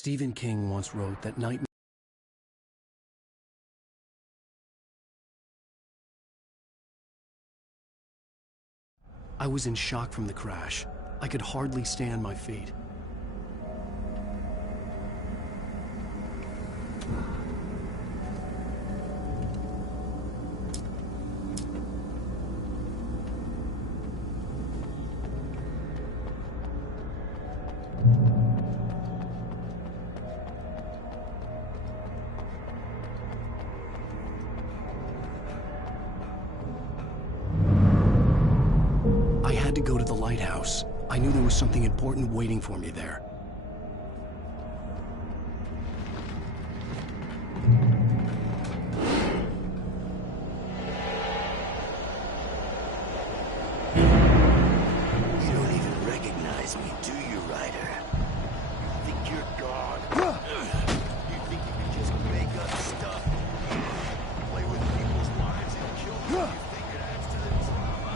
Stephen King once wrote that night. I was in shock from the crash. I could hardly stand my feet. I had to go to the lighthouse. I knew there was something important waiting for me there. You don't even recognize me, do you, Ryder? You think you're God? You think you can just make up stuff? Play with people's lives and kill them? You think it adds to the drama?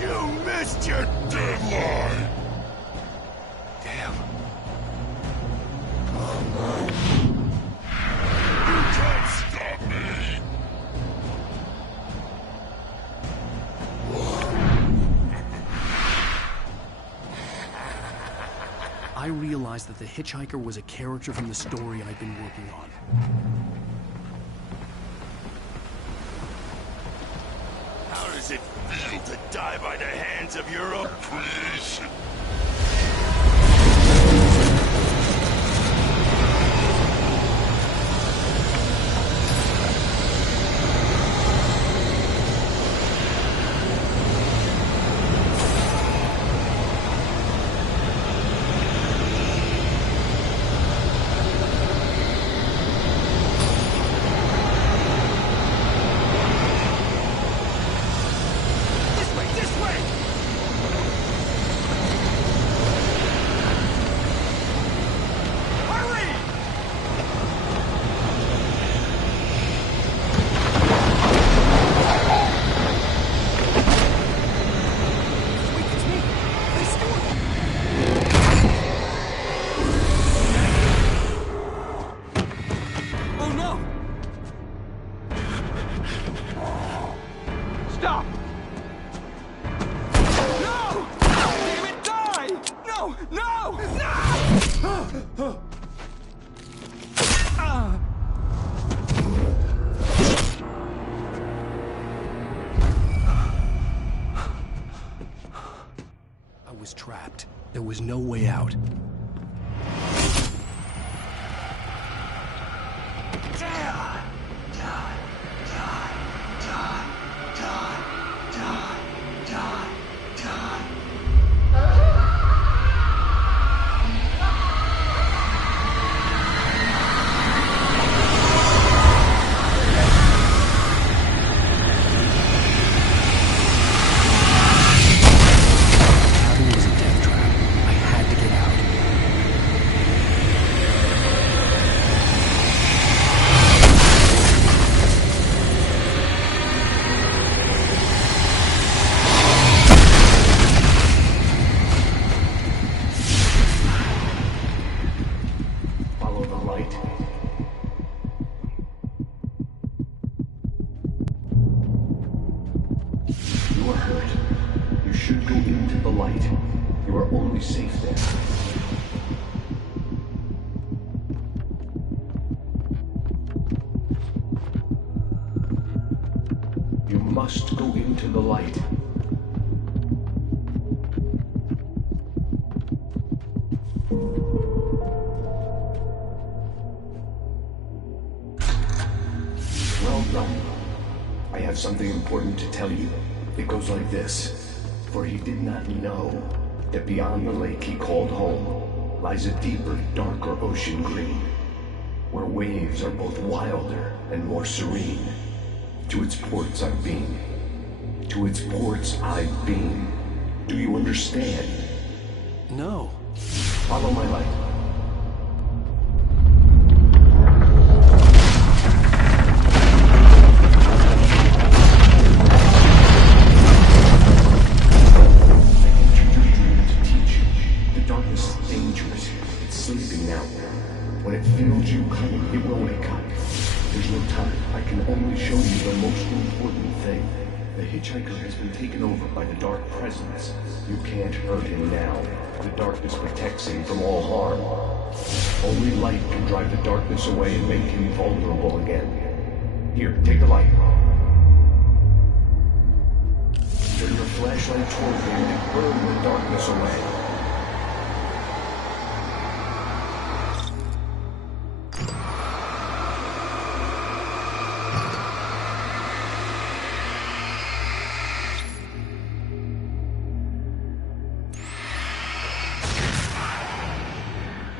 You missed your deadline! Damn. You can't stop me! I realized that the hitchhiker was a character from the story I'd been working on. How does it feel to die by the hands of your own creation? This way! Hurry! Wait, it's me! Hey, Stuart! Oh no! Stop! No! Damn it, die! No! No! No! I was trapped. There was no way out. Cabin was a death trap. I had to get out. Follow the light. You are hurt. You should go into the light. You are only safe there. You must go into the light. Well done. I have something important to tell you. It goes like this. For he did not know that beyond the lake he called home lies a deeper, darker ocean green, where waves are both wilder and more serene. To its ports I've been. To its ports I've been. Do you understand? No. Follow my light. setting out. When it feels you coming, it will wake up. There's no time. I can only show you the most important thing. The hitchhiker has been taken over by the dark presence. You can't hurt him now. The darkness protects him from all harm. Only light can drive the darkness away and make him vulnerable again. Here, take the light. Turn your flashlight toward him and burn the darkness away.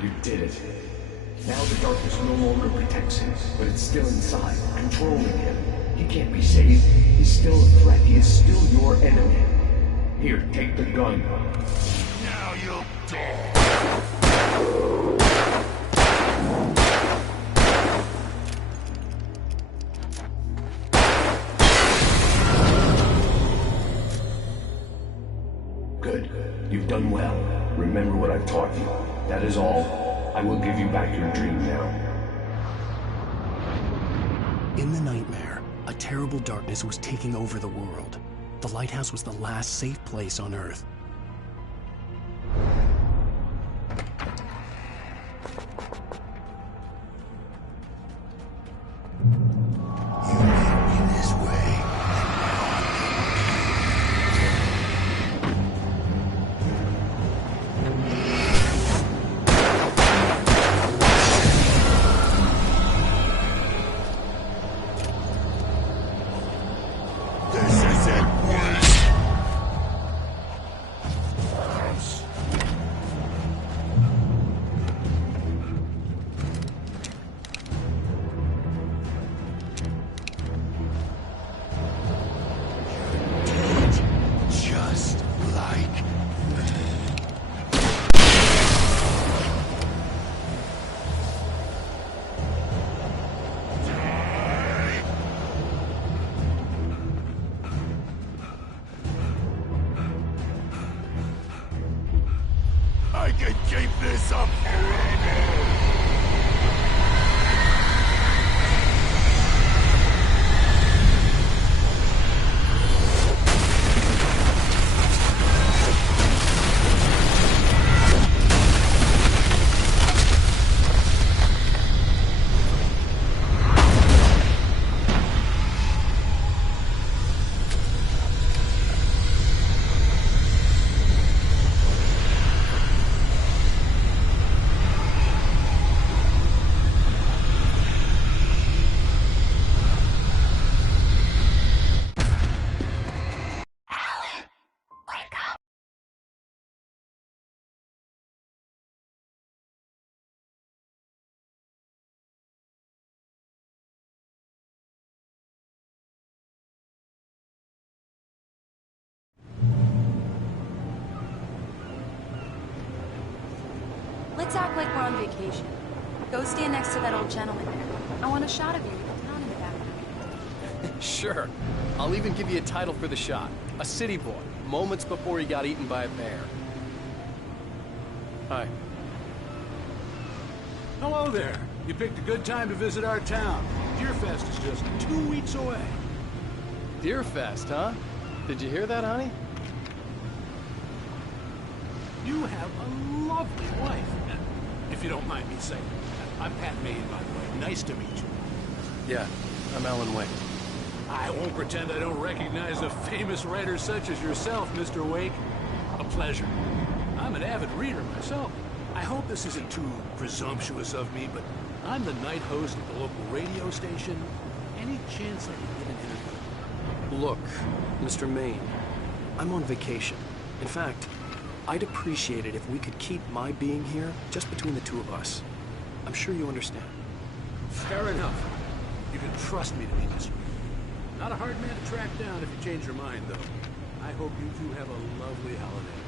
You did it. Now the darkness no longer protects him, but it's still inside, controlling him. He can't be saved. He's still a threat. He is still your enemy. Here, take the gun. Now you'll die. Good. You've done well. Remember what I've taught you. That is all. I will give you back your dream now. In the nightmare, a terrible darkness was taking over the world. The lighthouse was the last safe place on Earth. I can keep this up forever! Let's act like we're on vacation. Go stand next to that old gentleman there. I want a shot of you with the town in the background. Sure. I'll even give you a title for the shot. A city boy, moments before he got eaten by a bear. Hi. Hello there. You picked a good time to visit our town. Deerfest is just 2 weeks away. Deerfest, huh? Did you hear that, honey? You have a lovely wife. If you don't mind me saying. I'm Pat Maine, by the way. Nice to meet you. Yeah, I'm Alan Wake. I won't pretend I don't recognize a famous writer such as yourself, Mr. Wake. A pleasure. I'm an avid reader myself. I hope this isn't too presumptuous of me, but I'm the night host at the local radio station. Any chance I can get an interview? Look, Mr. Maine, I'm on vacation. In fact, I'd appreciate it if we could keep my being here just between the two of us. I'm sure you understand. Fair enough. You can trust me to be discreet. Not a hard man to track down if you change your mind, though. I hope you two have a lovely holiday.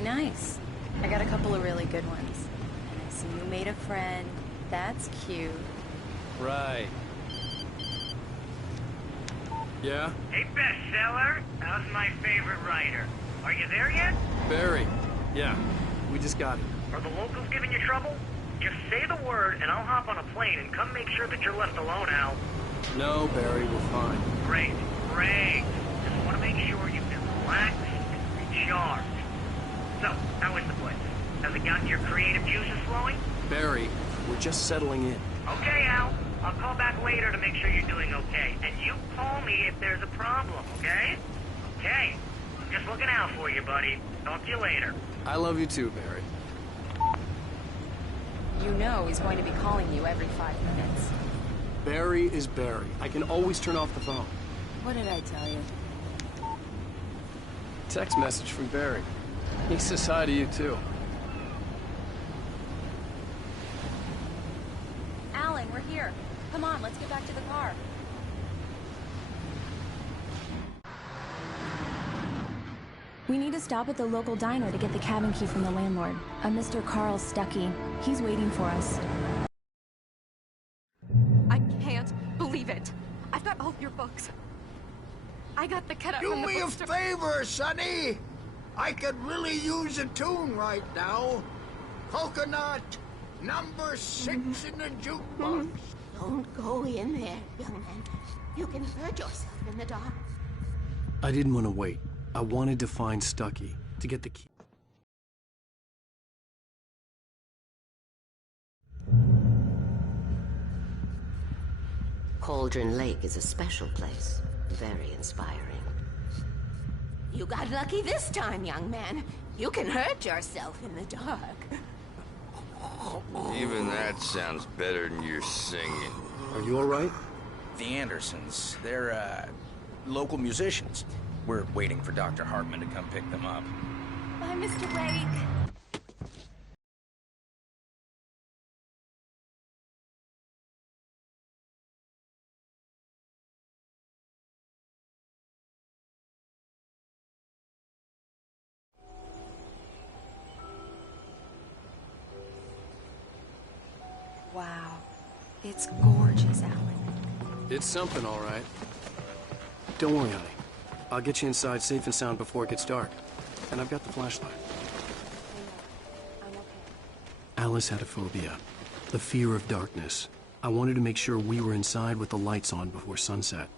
Very nice. I got a couple of really good ones. And I see you made a friend. That's cute. Right. Yeah? Hey, bestseller. How's my favorite writer? Are you there yet? Barry. Yeah. We just got it. Are the locals giving you trouble? Just say the word and I'll hop on a plane and come make sure that you're left alone, Al. No, Barry, we're fine. Great, great. Just want to make sure you can relax and recharge. So, how is the place? Has it gotten your creative juices flowing? Barry, we're just settling in. Okay, Al. I'll call back later to make sure you're doing okay. And you call me if there's a problem, okay? Okay. Just looking out for you, buddy. Talk to you later. I love you too, Barry. You know he's going to be calling you every 5 minutes. Barry is Barry. I can always turn off the phone. What did I tell you? Text message from Barry. He says hi to you too. Alan, we're here. Come on, let's get back to the car. We need to stop at the local diner to get the cabin key from the landlord. A Mr. Carl Stuckey. He's waiting for us. I can't believe it. I've got all your books. I got the cutout Do from the me a bookstore. favor, Sonny. I could really use a tune right now. Coconut, number 6 in the jukebox. Don't go in there, young man. You can hurt yourself in the dark. I didn't want to wait. I wanted to find Stuckey, to get the key. Cauldron Lake is a special place. Very inspiring. You got lucky this time, young man. You can hurt yourself in the dark. Even that sounds better than your singing. Are you all right? The Andersons, they're, local musicians. We're waiting for Dr. Hartman to come pick them up. Bye, Mr. Wake. Wow. It's gorgeous, Alan. It's something, all right. Don't worry, honey. I'll get you inside safe and sound before it gets dark. And I've got the flashlight. I'm okay. Alice had a phobia. The fear of darkness. I wanted to make sure we were inside with the lights on before sunset.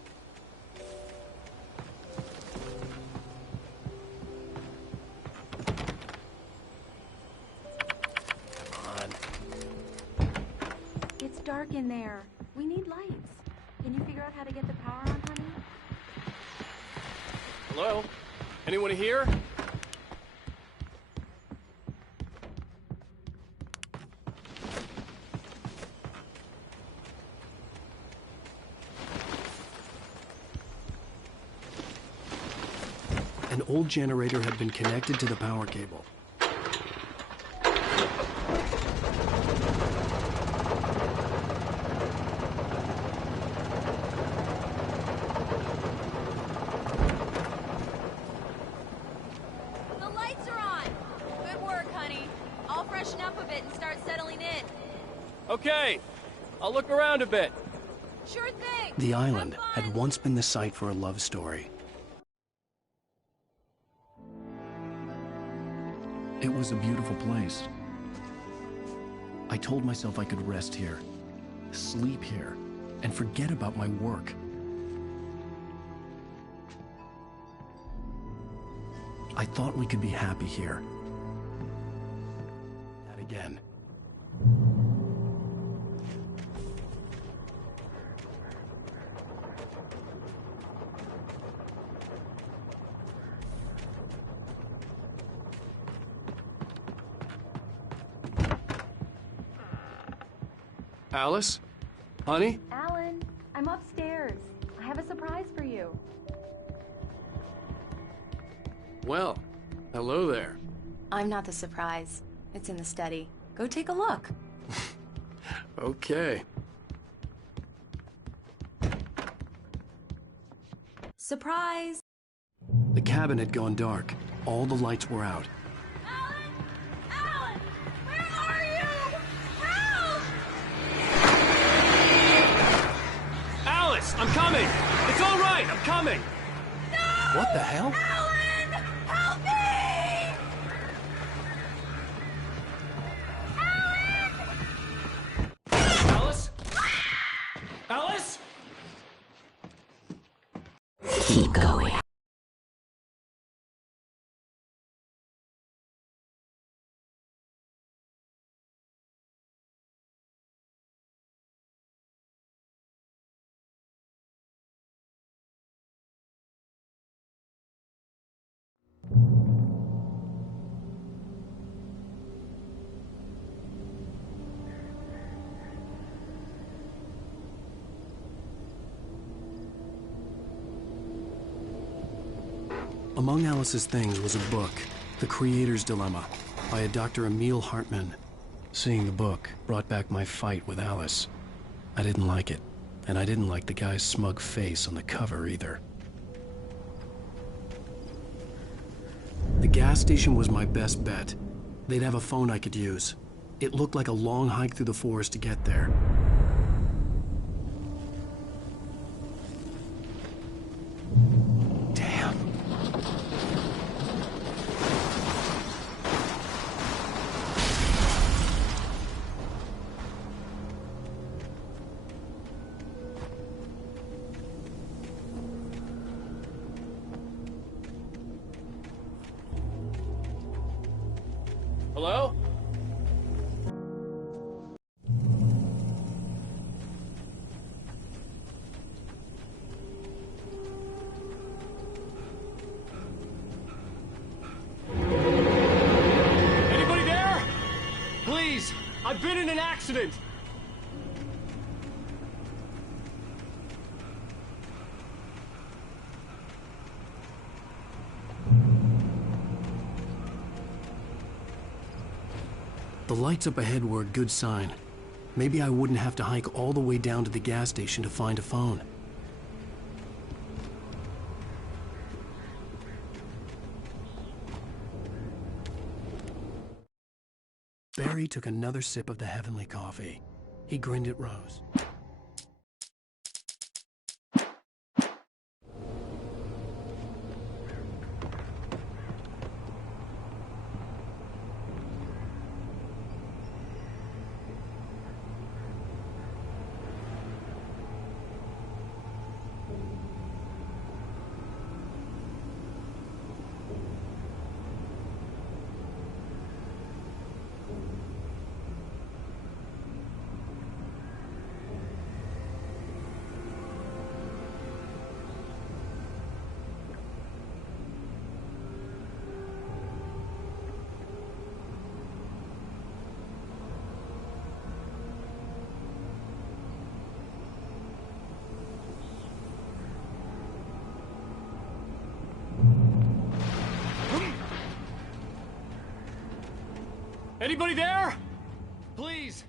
It's dark in there. We need lights. Can you figure out how to get the power on, honey? Hello? Anyone here? An old generator had been connected to the power cable. The lights are on! Good work, honey. I'll freshen up a bit and start settling in. Okay, I'll look around a bit. Sure thing! The island Have had fun. once been the site for a love story. It was a beautiful place. I told myself I could rest here, sleep here, and forget about my work. I thought we could be happy here. That again. Alice? Honey? Alan, I'm upstairs. I have a surprise for you. Well, hello there. I'm not the surprise. It's in the study. Go take a look. Okay. Surprise! The cabin had gone dark. All the lights were out. Ah! coming! It's all right, I'm coming! No! What the hell? Alan! Help me! Alice? Alice? Keep going. Among Alice's things was a book, The Creator's Dilemma, by a Dr. Emil Hartman. Seeing the book brought back my fight with Alice. I didn't like it, and I didn't like the guy's smug face on the cover either. The gas station was my best bet. They'd have a phone I could use. It looked like a long hike through the forest to get there. Damn. Hello? Anybody there? Please, I've been in an accident. The lights up ahead were a good sign. Maybe I wouldn't have to hike all the way down to the gas station to find a phone. Barry took another sip of the heavenly coffee. He grinned at Rose. Anybody there? Please.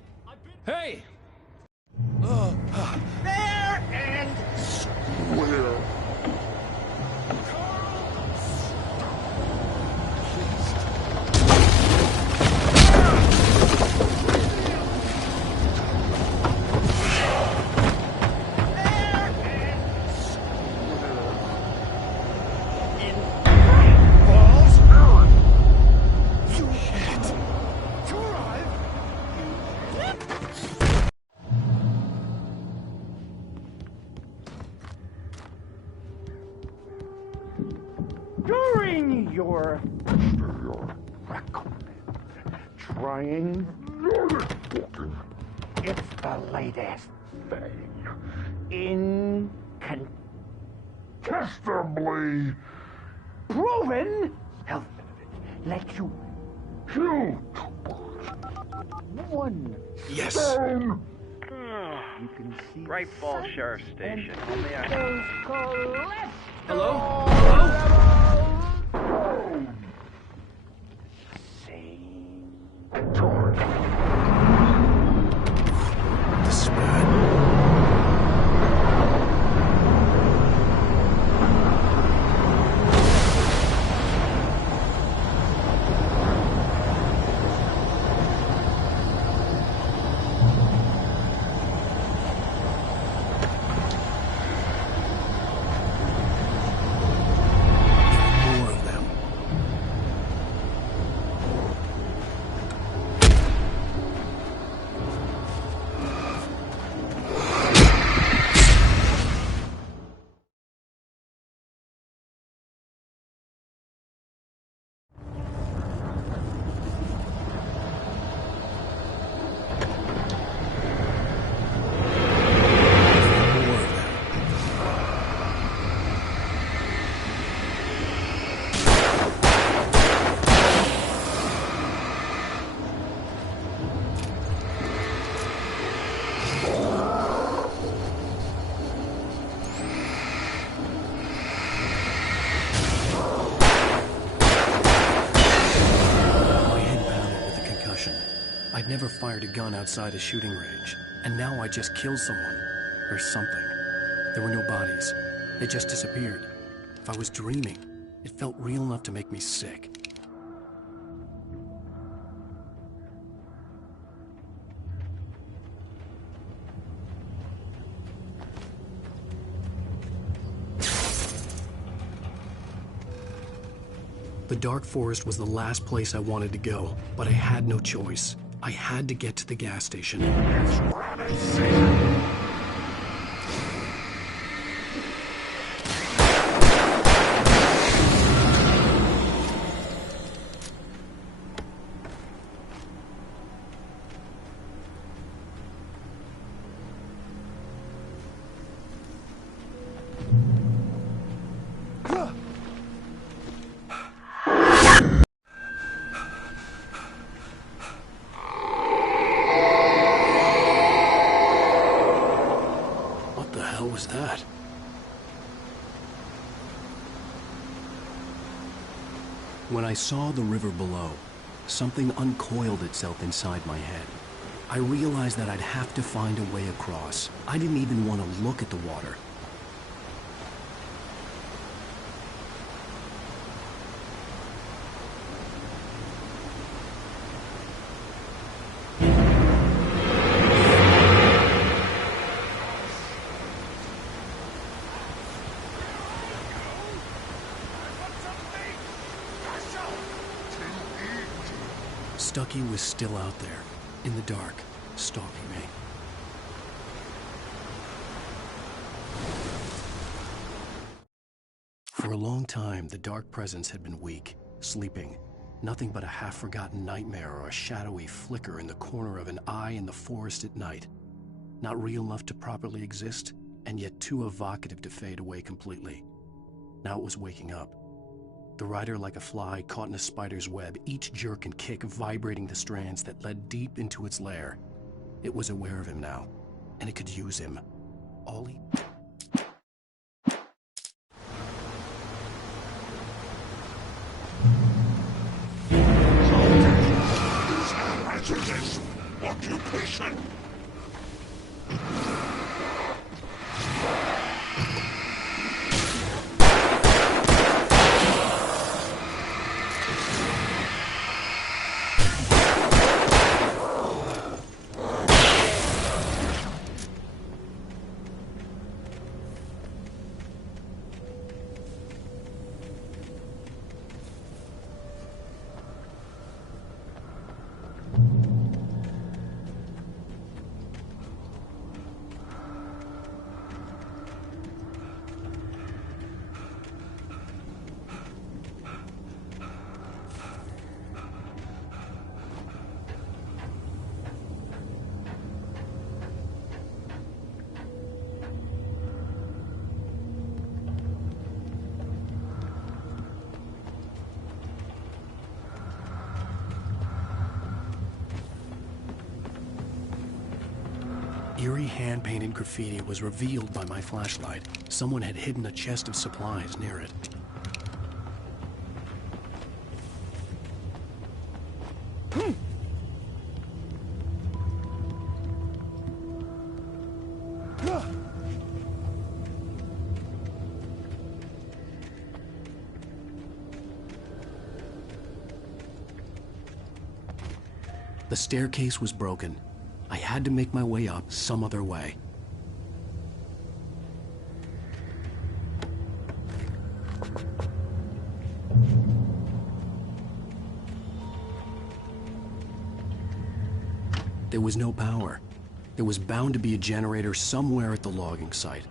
Hey! Fair and square. During your recommend, trying it's the latest thing. Incontestably proven health benefits. Let you kill one Yes! stone. You can see Great Falls Sheriff Station. How may I help? Hello? Hello? The spirit. fired a gun outside a shooting range, and now I just killed someone. Or something. There were no bodies. They just disappeared. If I was dreaming, it felt real enough to make me sick. The dark forest was the last place I wanted to go, but I had no choice. I had to get to the gas station. Was that? When I saw the river below, something uncoiled itself inside my head. I realized that I'd have to find a way across. I didn't even want to look at the water. Stucky was still out there, in the dark, stalking me. For a long time, the dark presence had been weak, sleeping. Nothing but a half-forgotten nightmare or a shadowy flicker in the corner of an eye in the forest at night. Not real enough to properly exist, and yet too evocative to fade away completely. Now it was waking up. The rider like a fly caught in a spider's web, each jerk and kick vibrating the strands that led deep into its lair. It was aware of him now, and it could use him. All he... Hazardous occupation. Eerie hand-painted graffiti was revealed by my flashlight. Someone had hidden a chest of supplies near it. The staircase was broken. I had to make my way up some other way. There was no power. There was bound to be a generator somewhere at the logging site.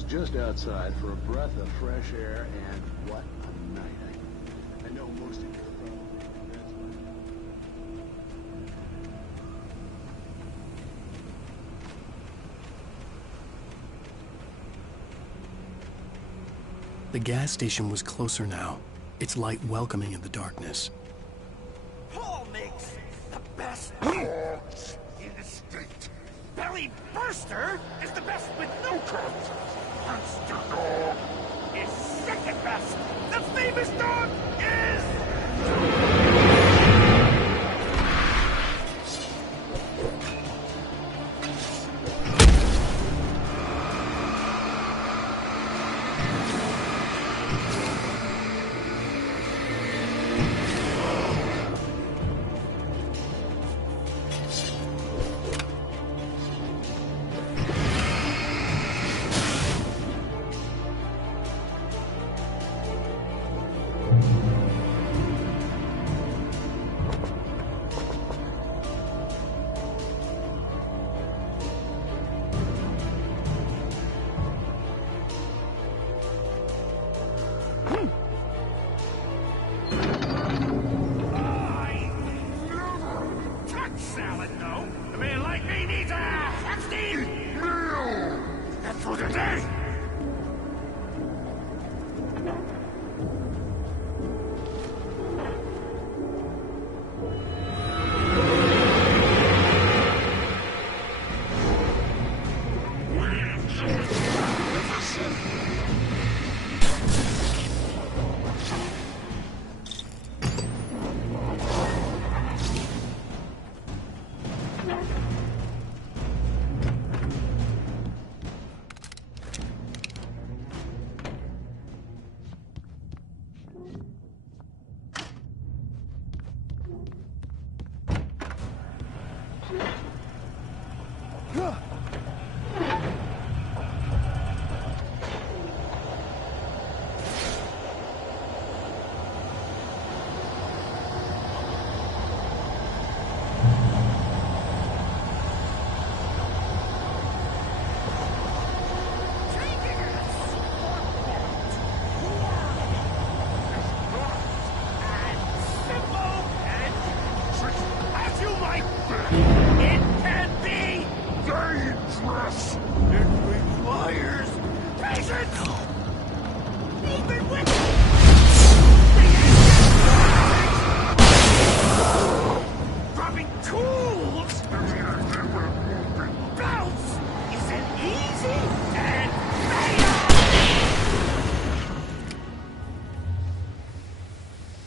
was just outside for a breath of fresh air, and what a night. I know most of you are probably... That's why... The gas station was closer now, its light welcoming in the darkness. Paul makes the best dogs in the state. Belly Burster is the best with no crowds. Monster Dog is second best. The famous dog is...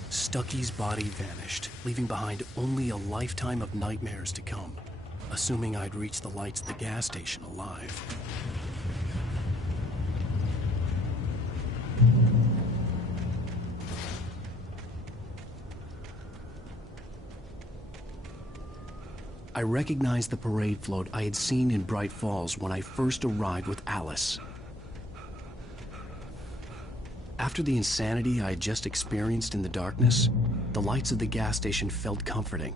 Stucky's body vanished, leaving behind only a lifetime of nightmares to come, assuming I'd reach the lights at the gas station alive. I recognized the parade float I had seen in Bright Falls when I first arrived with Alice. After the insanity I had just experienced in the darkness, the lights of the gas station felt comforting,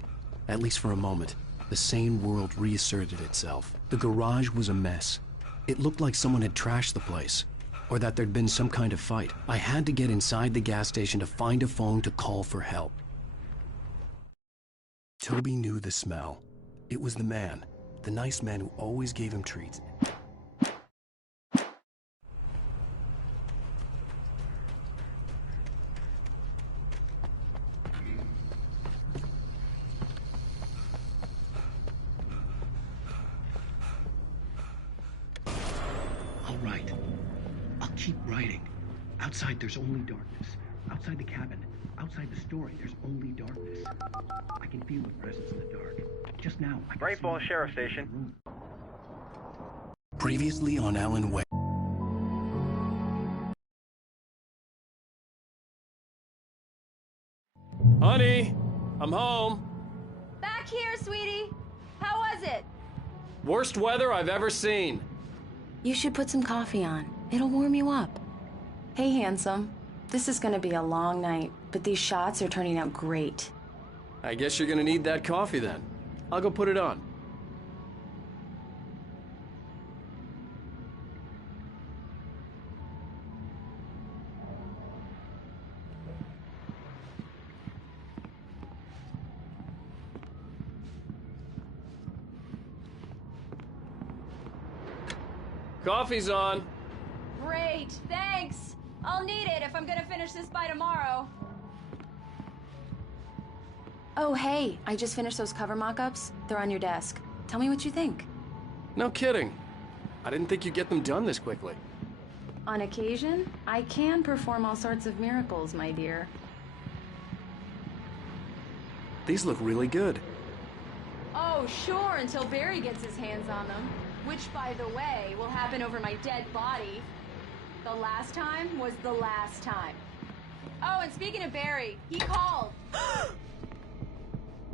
at least for a moment. The sane world reasserted itself. The garage was a mess. It looked like someone had trashed the place, or that there'd been some kind of fight. I had to get inside the gas station to find a phone to call for help. Toby knew the smell. It was the man, the nice man who always gave him treats. All right. I'll keep writing. Outside, there's only darkness. Outside the cabin, outside the story, there's only darkness. I can feel the presence in the dark. Just now, I can Bright see Falls it Sheriff in the Station. room. Previously on Alan Wake. Honey, I'm home. Back here, sweetie. How was it? Worst weather I've ever seen. You should put some coffee on. It'll warm you up. Hey, handsome. This is gonna be a long night, but these shots are turning out great. I guess you're gonna need that coffee then. I'll go put it on. Coffee's on. Great, thanks. I'll need it if I'm gonna finish this by tomorrow. Oh, hey, I just finished those cover mock-ups. They're on your desk. Tell me what you think. No kidding. I didn't think you'd get them done this quickly. On occasion, I can perform all sorts of miracles, my dear. These look really good. Oh, sure, until Barry gets his hands on them. Which, by the way, will happen over my dead body. The last time was the last time. Oh, and speaking of Barry, he called.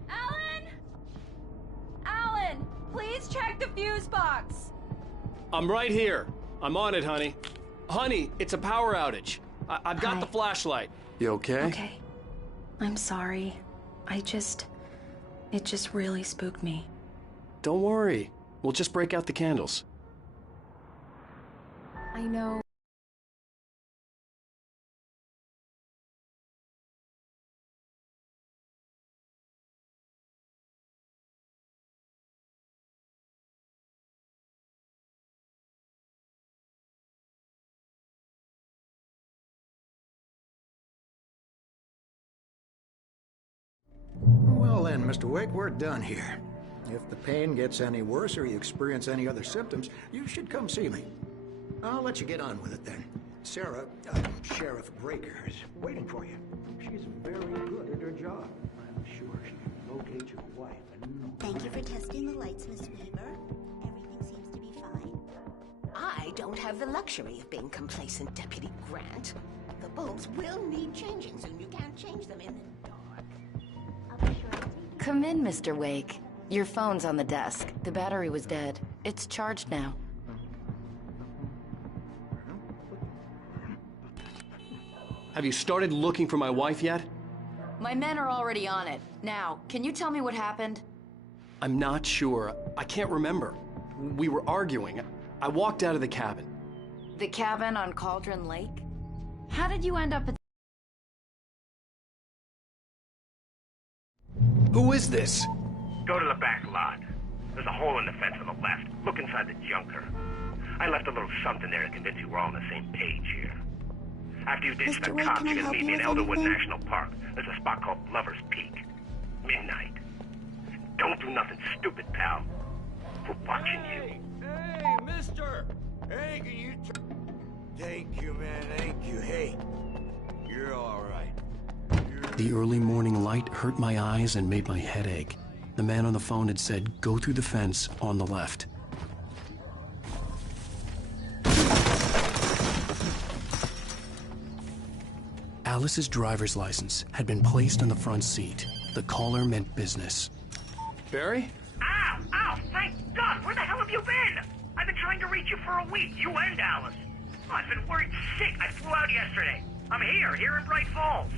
Alan! Alan, please check the fuse box. I'm right here. I'm on it, honey. Honey, it's a power outage. I've got Hi. the flashlight. You okay? Okay. I'm sorry. It just really spooked me. Don't worry. We'll just break out the candles. I know. Well then, Mr. Wake, we're done here. If the pain gets any worse or you experience any other symptoms, you should come see me. I'll let you get on with it then. Sarah, Sheriff Breaker, is waiting for you. She's very good at her job. I'm sure she can locate your wife and... Thank you for testing the lights, Miss Weaver. Everything seems to be fine. I don't have the luxury of being complacent, Deputy Grant. The bulbs will need changing soon. You can't change them in the dark. I'll be sure to take it. Come in, Mr. Wake. Your phone's on the desk. The battery was dead. It's charged now. Have you started looking for my wife yet? My men are already on it. Now, can you tell me what happened? I'm not sure. I can't remember. We were arguing. I walked out of the cabin. The cabin on Cauldron Lake? How did you end up at... Who is this? Go to the back lot. There's a hole in the fence on the left. Look inside the junker. I left a little something there to convince you we're all on the same page here. After you ditch Mr. the Wake, cops, can I you're gonna help meet me you in with Elderwood anything? National Park. There's a spot called Lover's Peak. Midnight. Don't do nothing stupid, pal. We're watching you. Hey, mister! Hey, can you... Thank you, man, thank you. Hey, you're all right. The early morning light hurt my eyes and made my head ache. The man on the phone had said, go through the fence on the left. Alice's driver's license had been placed on the front seat. The caller meant business. Barry? Ow! Ow! Thank God! Where the hell have you been? I've been trying to reach you for a week, you and Alice. Oh, I've been worried sick. I flew out yesterday. I'm here in Bright Falls.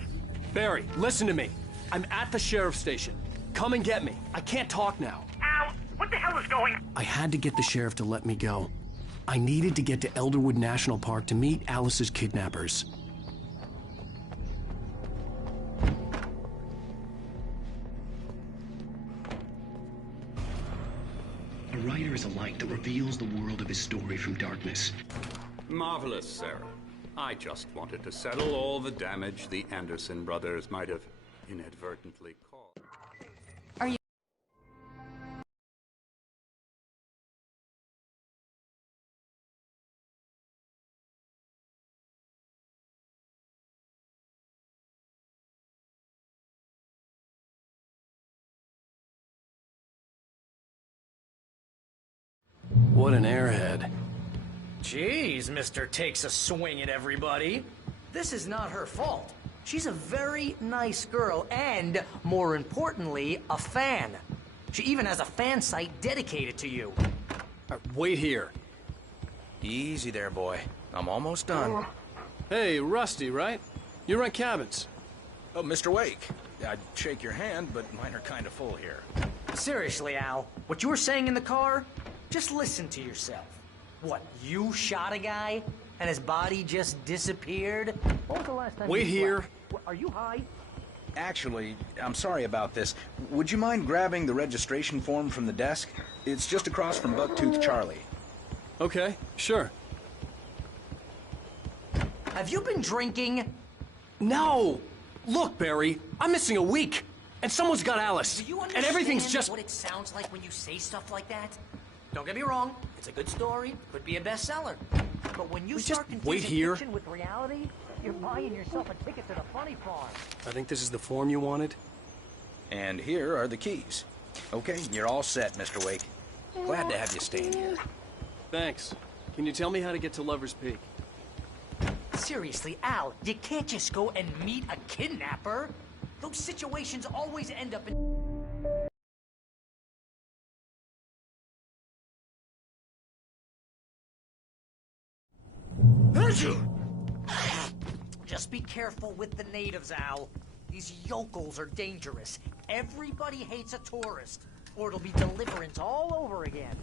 Barry, listen to me. I'm at the sheriff's station. Come and get me. I can't talk now. Ow! What the hell is going on? I had to get the sheriff to let me go. I needed to get to Elderwood National Park to meet Alice's kidnappers. A writer is a light that reveals the world of his story from darkness. Marvelous, Sarah. I just wanted to settle all the damage the Anderson brothers might have inadvertently caused. Are you... What an airhead. Jeez, Mr. Takes a Swing at Everybody. This is not her fault. She's a very nice girl and, more importantly, a fan. She even has a fan site dedicated to you. Wait here. Easy there, boy. I'm almost done. Hey, Rusty, right? You rent cabins. Oh, Mr. Wake. I'd shake your hand, but mine are kind of full here. Seriously, Al, what you were saying in the car? Just listen to yourself. What, you shot a guy and his body just disappeared? When was the last time Wait you here. slept? Are you high? Actually, I'm sorry about this. Would you mind grabbing the registration form from the desk? It's just across from Bucktooth Charlie. Okay, sure. Have you been drinking? No! Look, Barry, I'm missing a week, and someone's got Alice, Do you and understand everything's just... what it sounds like when you say stuff like that? Don't get me wrong, it's a good story, could be a bestseller. But when you start wait confusing here. fiction with reality, you're buying yourself a ticket to the funny farm. I think this is the form you wanted. And here are the keys. Okay, you're all set, Mr. Wake. Glad to have you staying here. Thanks. Can you tell me how to get to Lover's Peak? Seriously, Al, you can't just go and meet a kidnapper. Those situations always end up in... Just be careful with the natives, Al. These yokels are dangerous. Everybody hates a tourist, or it'll be deliverance all over again.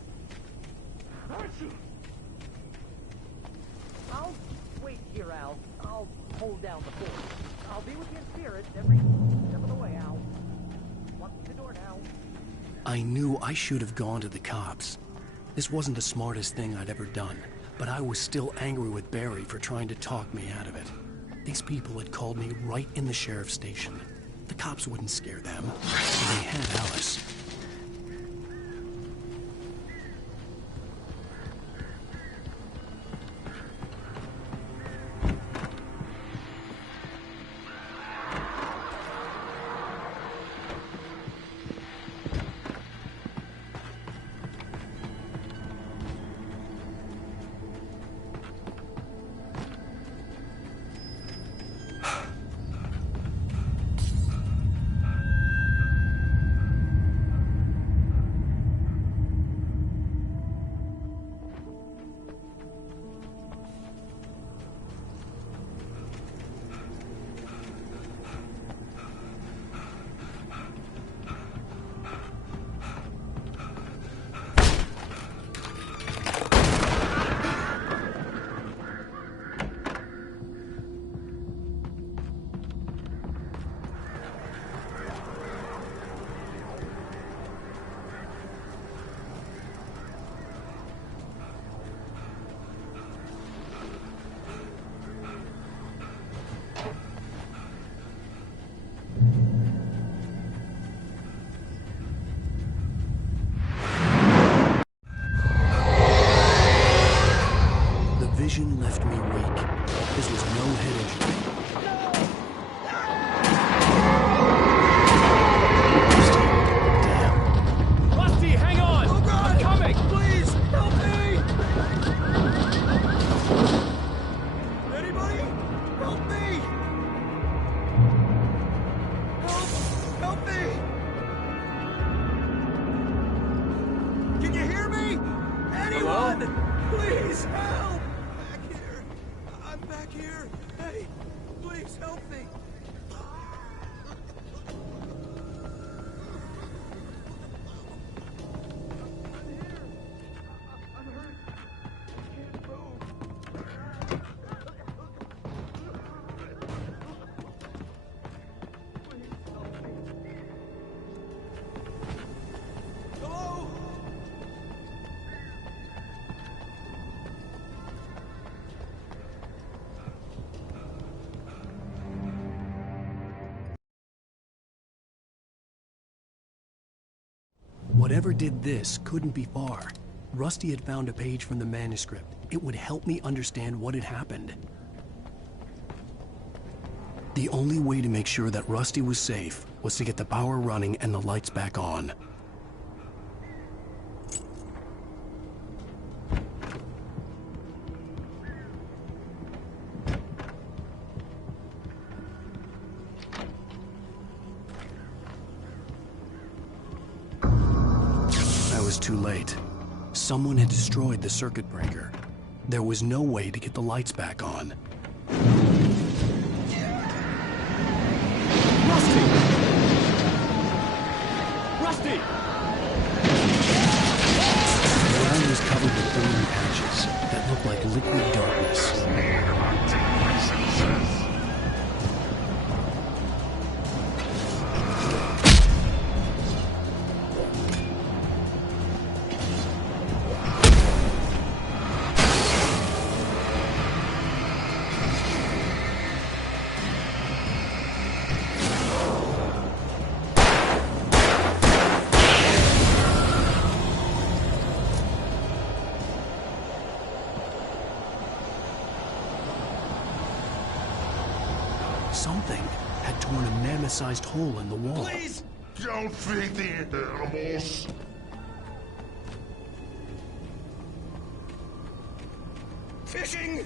I'll wait here, Al. I'll hold down the fort. I'll be with you in spirit every step of the way, Al. Walk through the door now. I knew I should have gone to the cops. This wasn't the smartest thing I'd ever done, but I was still angry with Barry for trying to talk me out of it. These people had called me right in the sheriff's station. The cops wouldn't scare them. They had Alice. Vision left me weak. This was no head injury. Damn. Rusty, hang on! Oh God! I'm coming! Please, help me! Anybody? Help me! Help me! Can you hear me? Anyone? Hello? Please help! I'm back here. Hey, please help me. I'm hurt. I can't move. Please help me. Hello? Whatever did this couldn't be far. Rusty had found a page from the manuscript. It would help me understand what had happened. The only way to make sure that Rusty was safe was to get the power running and the lights back on. Too late. Someone had destroyed the circuit breaker. There was no way to get the lights back on. Rusty! Rusty! The ground was covered with burning patches that looked like liquid darkness. glass-sized hole in the wall. Please! Don't feed the animals! Fishing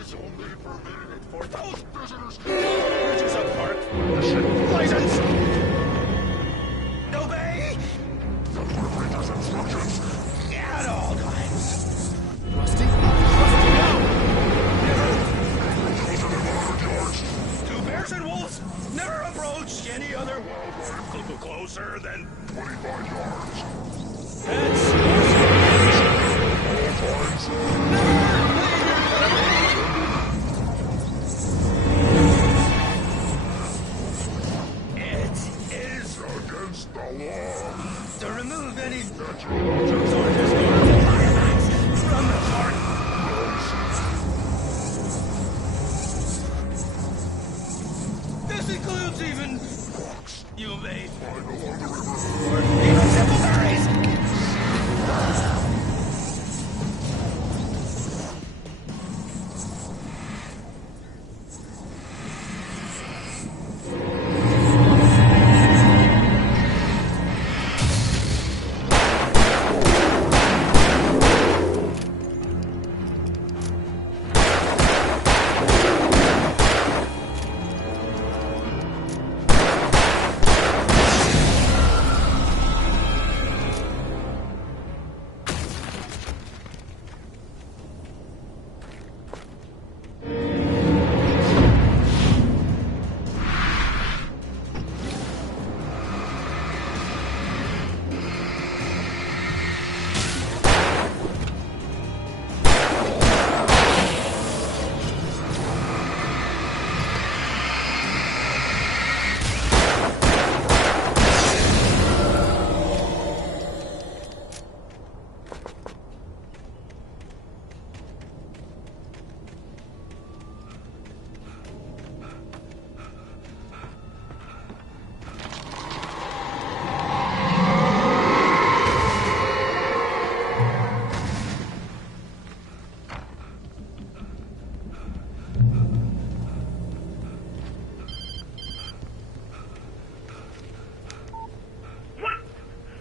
is only permitted for those visitors. bridges apart. License! Obey! Reader's instructions. At all times. Rusty? Two bears and wolves never approach any other wildlife closer than 25 yards. That's it is against the law to remove any natural objects from the park. This includes even you made or even simple berries.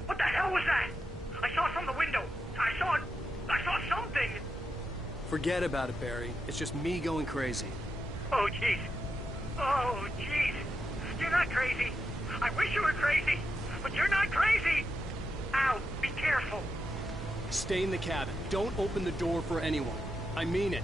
What the hell was that? I saw from the window. I saw something. Forget about it, Barry. It's just me going crazy. Oh, jeez. Oh, jeez. You're not crazy. I wish you were crazy, but you're not crazy. Ow, be careful. Stay in the cabin. Don't open the door for anyone. I mean it.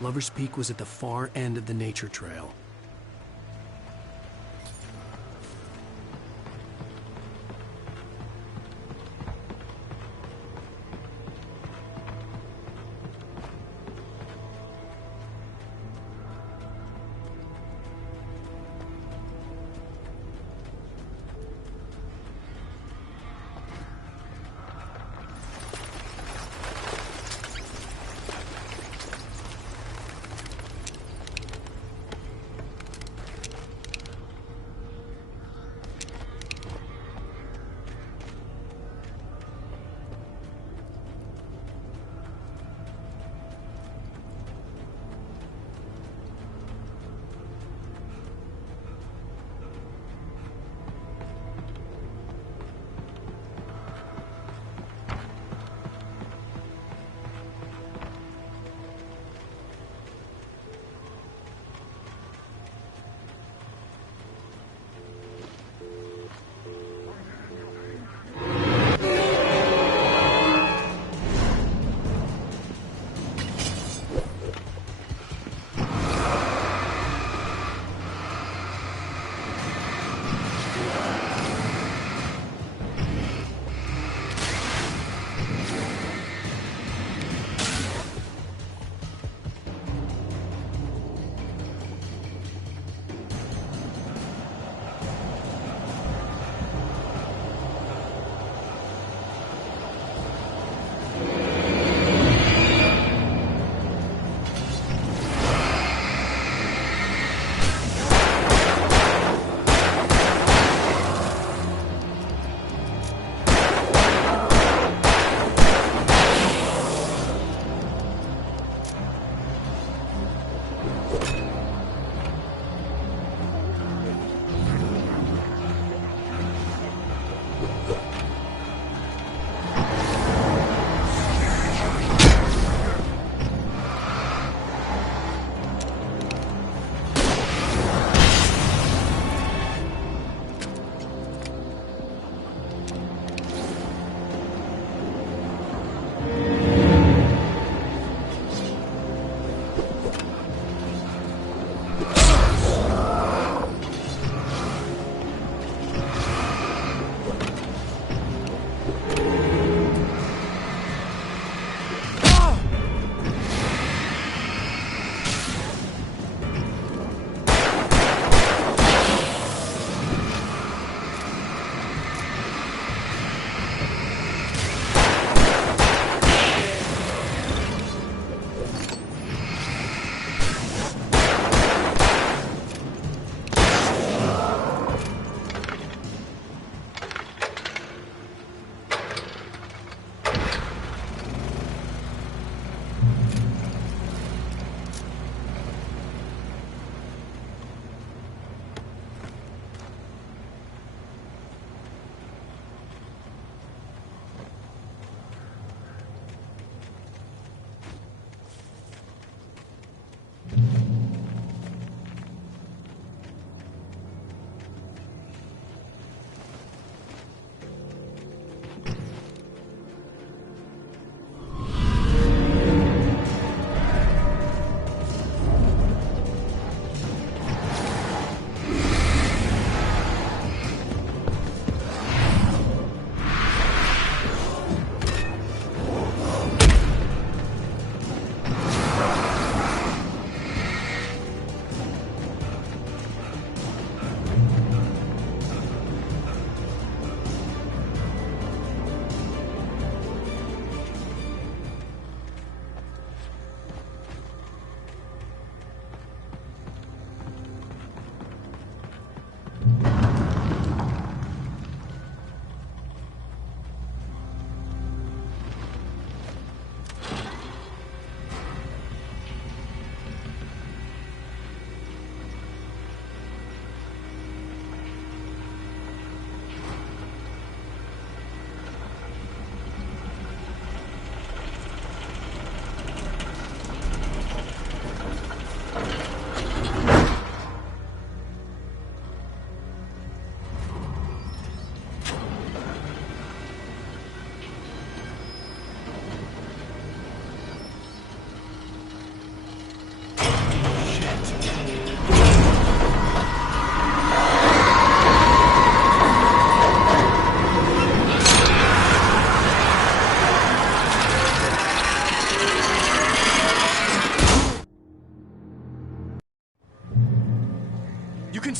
Lover's Peak was at the far end of the nature trail.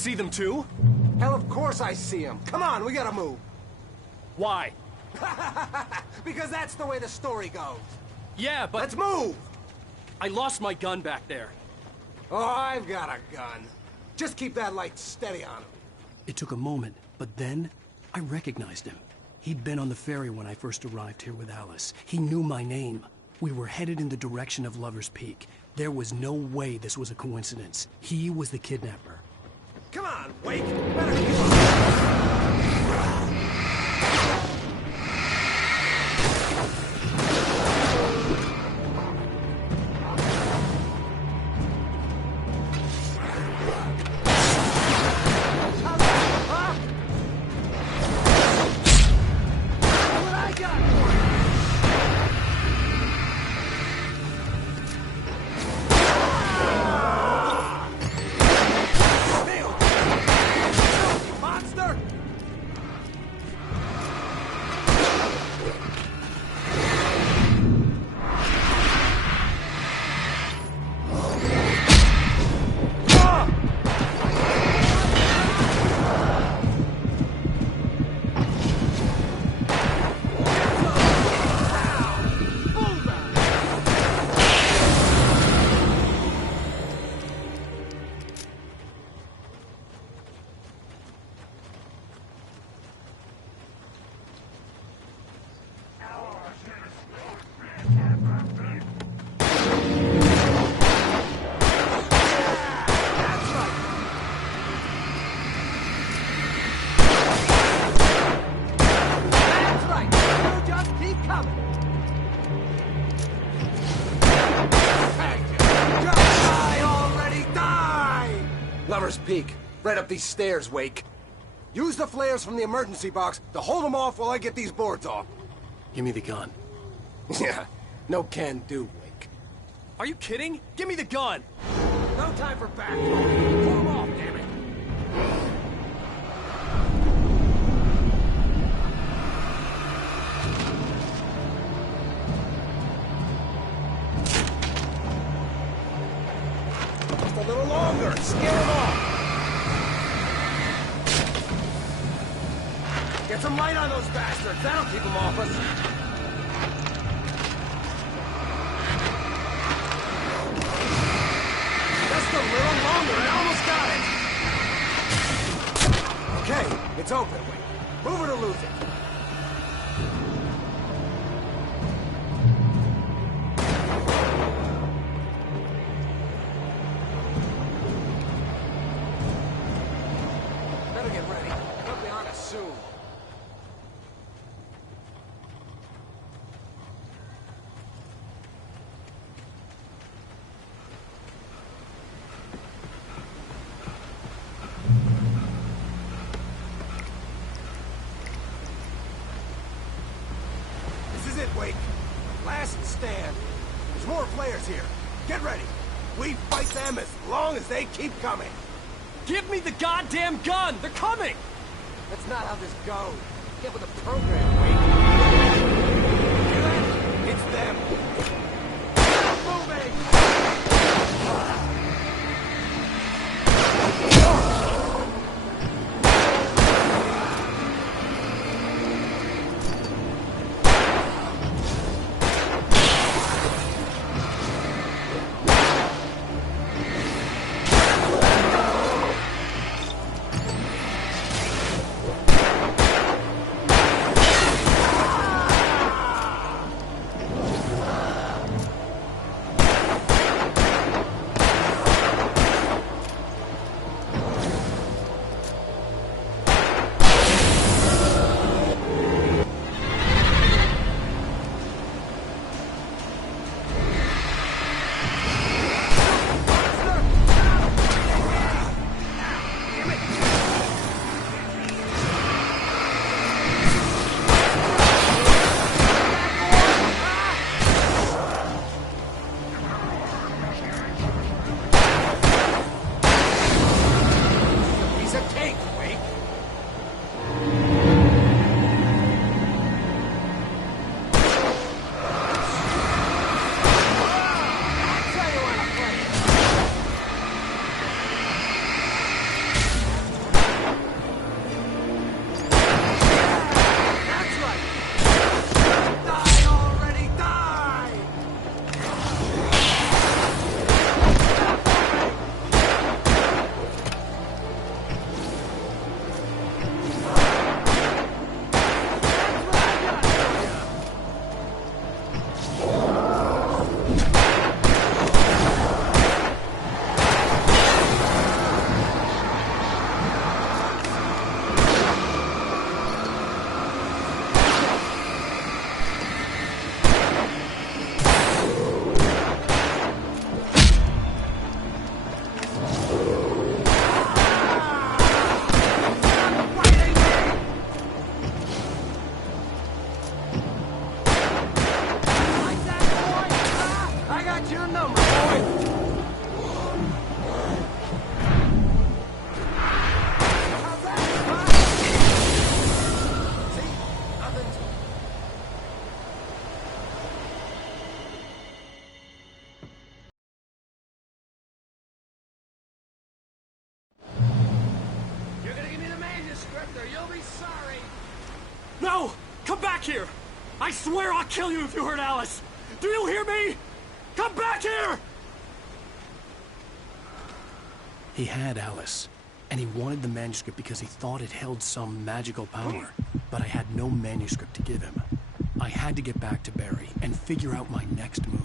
see them too? Hell, of course I see him. Come on, we gotta move. Why? Because that's the way the story goes. Yeah, but... Let's move! I lost my gun back there. Oh, I've got a gun. Just keep that light steady on him. It took a moment, but then I recognized him. He'd been on the ferry when I first arrived here with Alice. He knew my name. We were headed in the direction of Lover's Peak. There was no way this was a coincidence. He was the kidnapper. Come on, Wake! Better keep on! Lover's Peak. Right up these stairs, Wake. Use the flares from the emergency box to hold them off while I get these boards off. Give me the gun. Yeah, no can do, Wake. Are you kidding? Give me the gun! No time for back. Pull them off, damn it. Just a little longer. Scare them off. Get some light on those bastards. That'll keep them off us. Just a little longer. I almost got it. Okay, it's open. Move it or lose it. Better get ready. They'll be on us soon. This is it, Wake. Last stand. There's more players here. Get ready. We fight them as long as they keep coming. Give me the goddamn gun! They're coming! That's not how this goes. Get with the program, Wake. Hear that? It's them. Moving! I got your number, boy. You're gonna give me the manuscript or you'll be sorry. No! Come back here! I swear I'll kill you if you hurt Alice! Do you hear me? Come back here! He had Alice, and he wanted the manuscript because he thought it held some magical power. But I had no manuscript to give him. I had to get back to Barry and figure out my next move.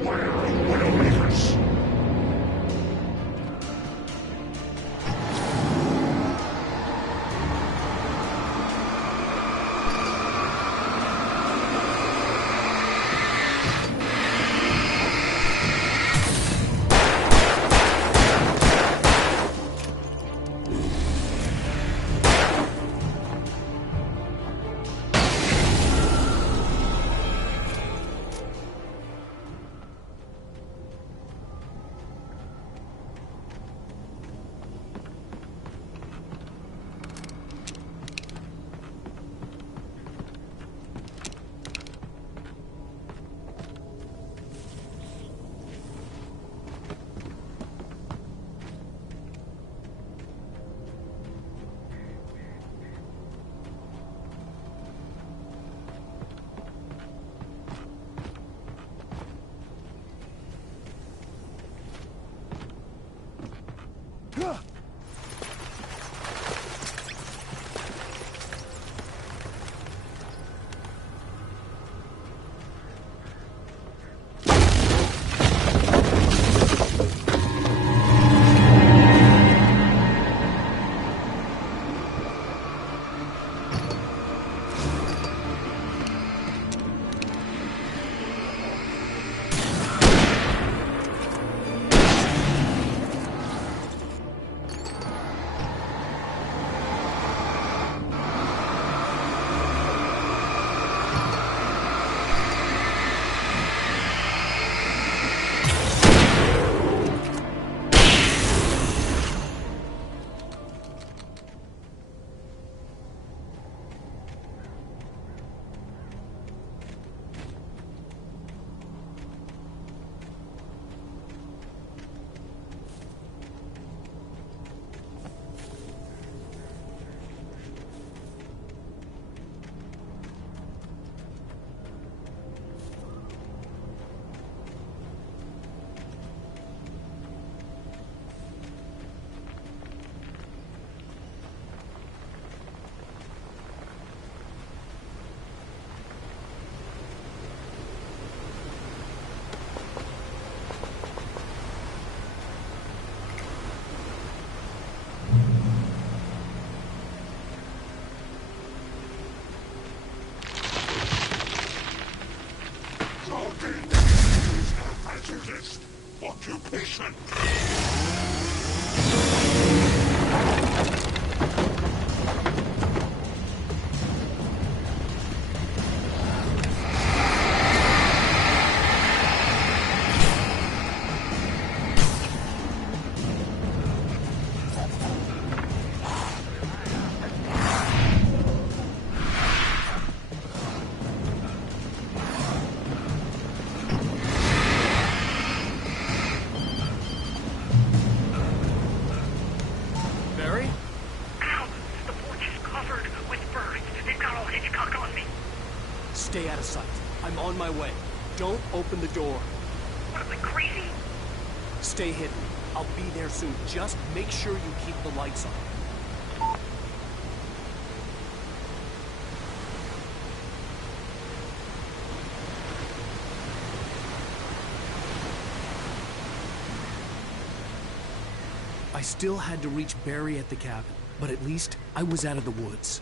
Swear my allegiance. Occupation. Stay out of sight. I'm on my way. Don't open the door. What, am I crazy? Stay hidden. I'll be there soon. Just make sure you keep the lights on. I still had to reach Barry at the cabin, but at least I was out of the woods.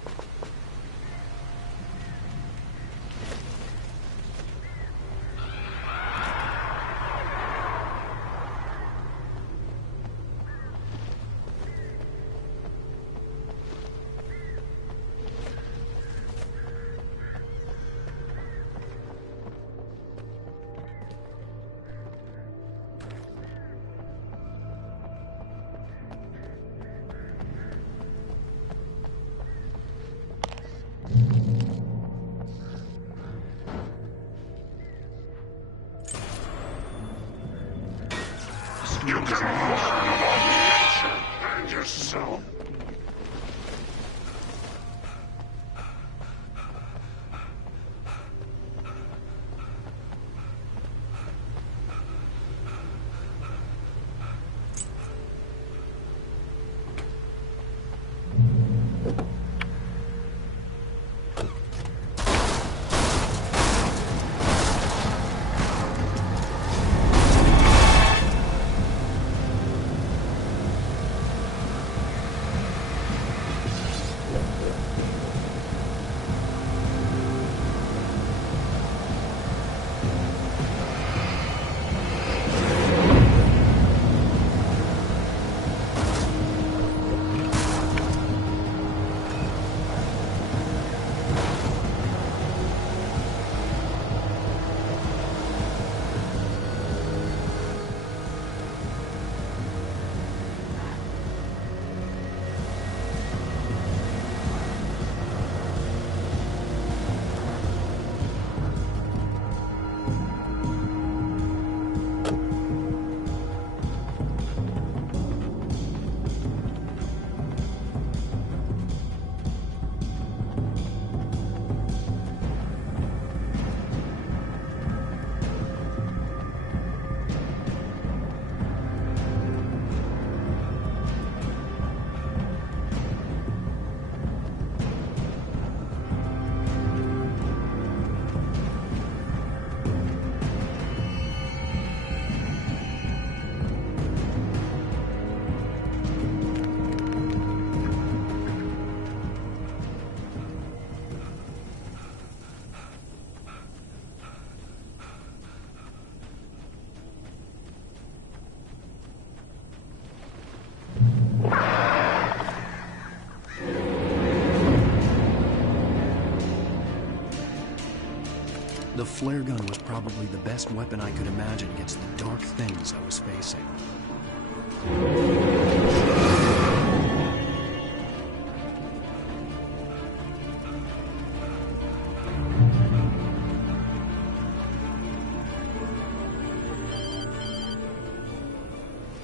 The flare gun was probably the best weapon I could imagine against the dark things I was facing.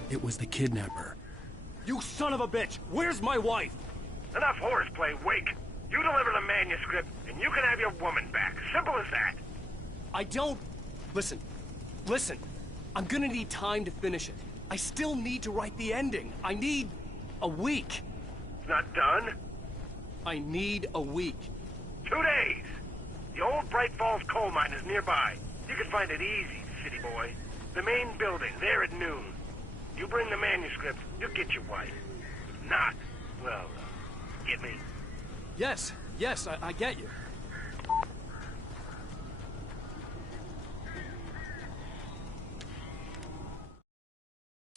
It was the kidnapper. You son of a bitch! Where's my wife? Enough horseplay, Wake. You deliver the manuscript, and you can have your woman back. Simple as that. I don't... Listen. Listen. I'm gonna need time to finish it. I still need to write the ending. I need... a week. It's not done? I need a week. 2 days. The old Bright Falls coal mine is nearby. You can find it easy, city boy. The main building, there at noon. You bring the manuscript, you get your wife. If not, well, get me? Yes, I get you.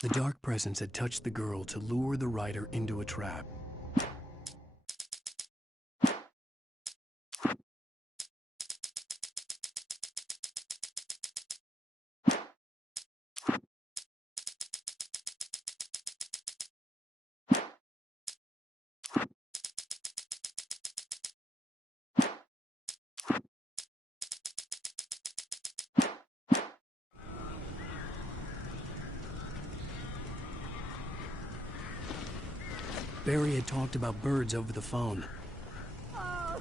The dark presence had touched the girl to lure the writer into a trap. Barry had talked about birds over the phone. I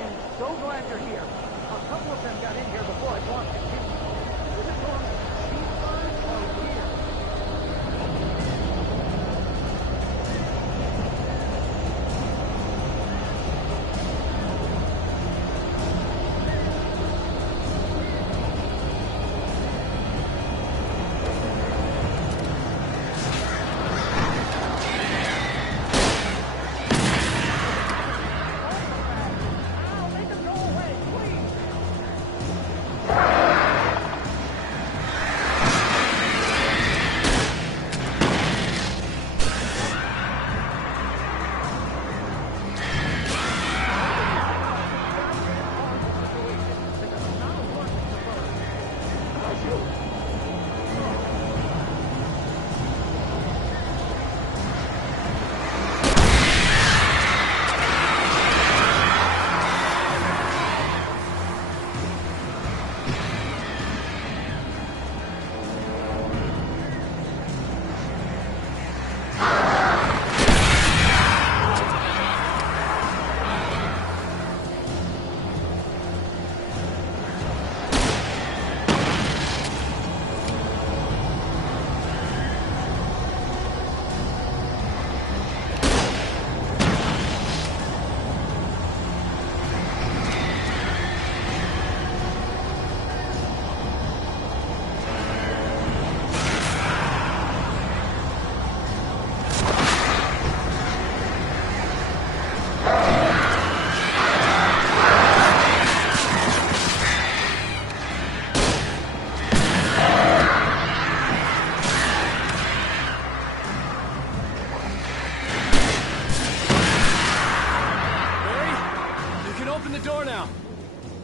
am so glad you're here. A couple of them got in here before I blocked the kitchen. Is it normal? Sheep birds are weird.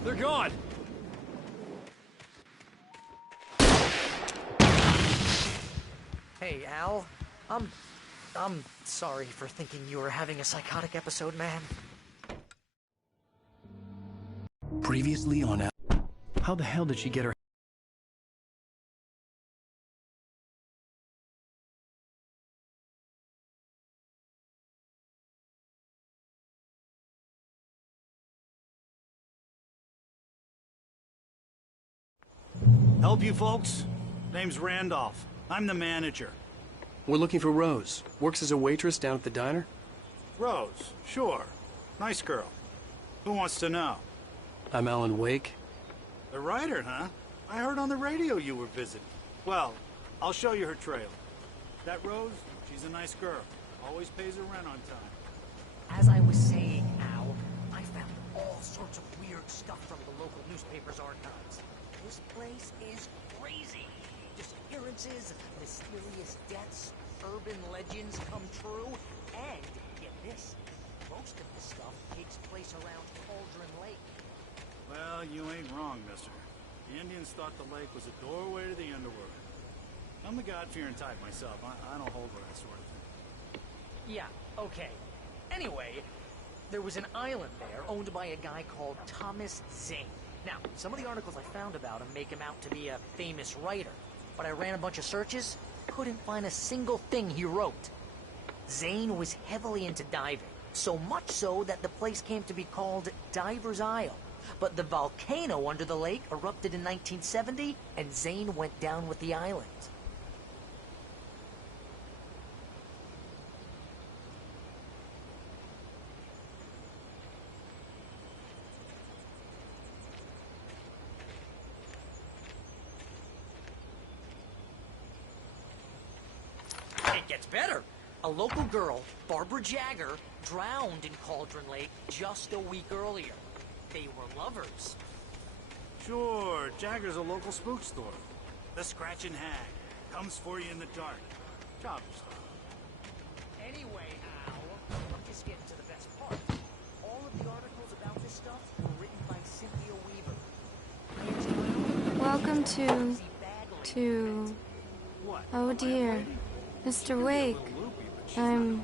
They're gone! Hey, Al. I'm sorry for thinking you were having a psychotic episode, man. Previously on Al... How the hell did she get her... Help you folks? Name's Randolph. I'm the manager. We're looking for Rose. Works as a waitress down at the diner? Rose, sure. Nice girl. Who wants to know? I'm Alan Wake. The writer, huh? I heard on the radio you were visiting. Well, I'll show you her trailer. That Rose, she's a nice girl. Always pays her rent on time. As I was saying, Al, I found all sorts of weird stuff from the local newspaper's archives. This place place is crazy. Disappearances, mysterious deaths, urban legends come true, and, get this, most of the stuff takes place around Cauldron Lake. Well, you ain't wrong, mister. The Indians thought the lake was a doorway to the underworld. I'm the God-fearing type myself. I don't hold with that sort of thing. Yeah, okay. Anyway, there was an island there owned by a guy called Thomas Zane. Now, some of the articles I found about him make him out to be a famous writer, but I ran a bunch of searches, couldn't find a single thing he wrote. Zane was heavily into diving, so much so that the place came to be called Diver's Isle. But the volcano under the lake erupted in 1970, and Zane went down with the island. It gets better. A local girl, Barbara Jagger, drowned in Cauldron Lake just a week earlier. They were lovers. Sure, Jagger's a local spook store. The Scratching Hag. Comes for you in the dark. Job stuff. Anyway, Al, I'm just getting to the best part. All of the articles about this stuff were written by Cynthia Weaver. Welcome to... Oh dear. Mr. Wake. I'm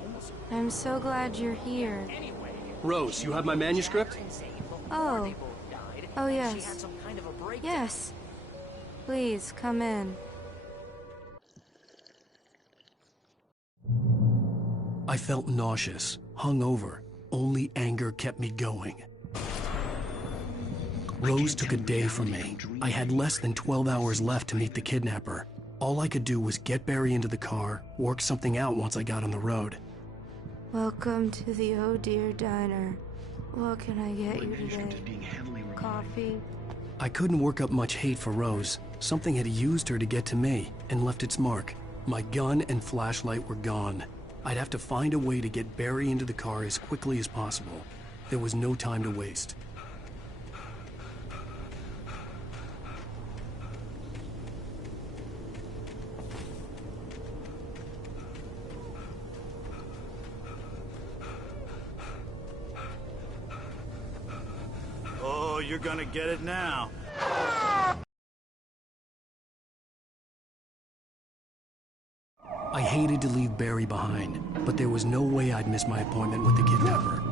so glad you're here. Rose, you have my manuscript? Oh. Oh, yes. Yes. Please, come in. I felt nauseous, hungover. Only anger kept me going. Rose took a day from me. I had less than 12 hours left to meet the kidnapper. All I could do was get Barry into the car, work something out once I got on the road. Welcome to the Oh Dear Diner. What can I get you today? Coffee? I couldn't work up much hate for Rose. Something had used her to get to me and left its mark. My gun and flashlight were gone. I'd have to find a way to get Barry into the car as quickly as possible. There was no time to waste. Oh, you're gonna get it now. I hated to leave Barry behind, but there was no way I'd miss my appointment with the kidnapper.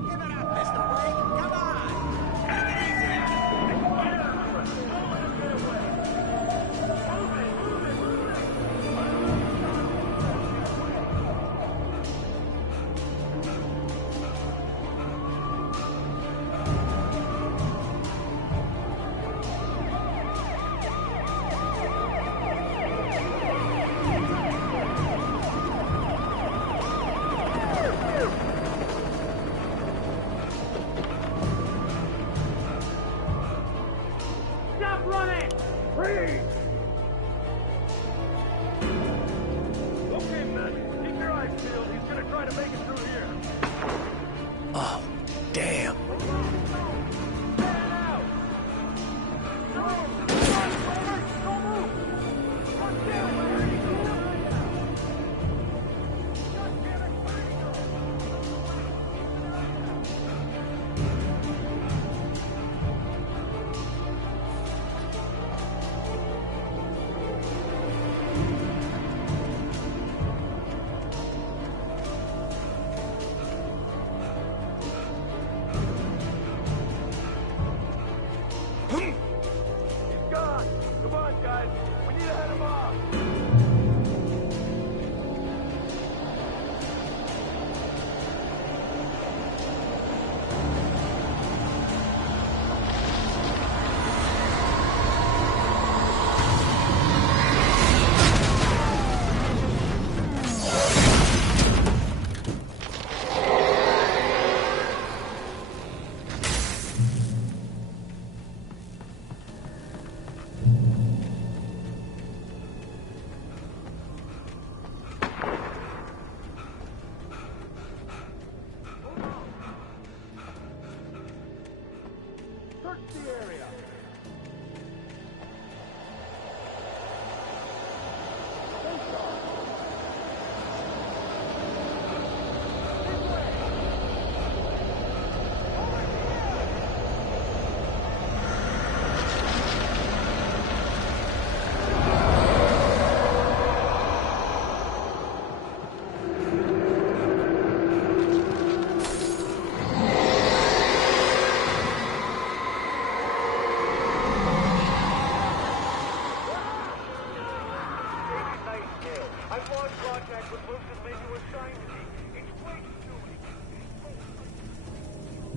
Stop running! Freeze! Okay, men, keep your eyes peeled. He's gonna try to make it through here. Oh, damn. He's gone. Come on, guys. We need to head him off. Search the area.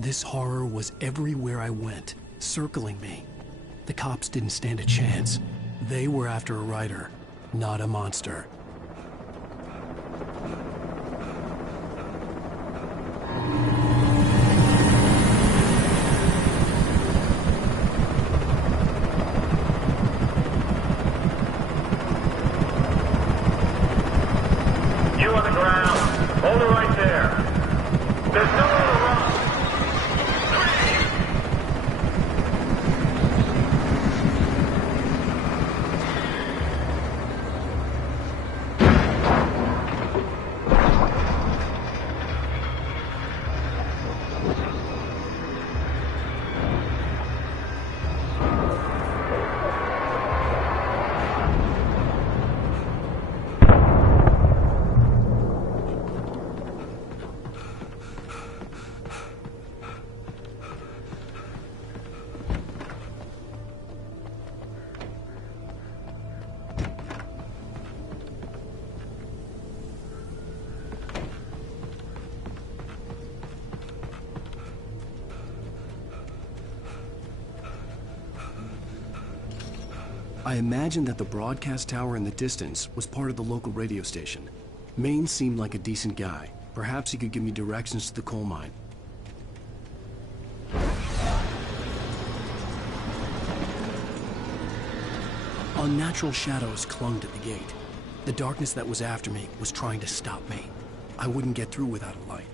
This horror was everywhere I went, circling me. The cops didn't stand a chance. They were after a writer, not a monster. You on the ground. Hold it right there. There's nowhere to run. I imagined that the broadcast tower in the distance was part of the local radio station. Maine seemed like a decent guy. Perhaps he could give me directions to the coal mine. Unnatural shadows clung to the gate. The darkness that was after me was trying to stop me. I wouldn't get through without a light.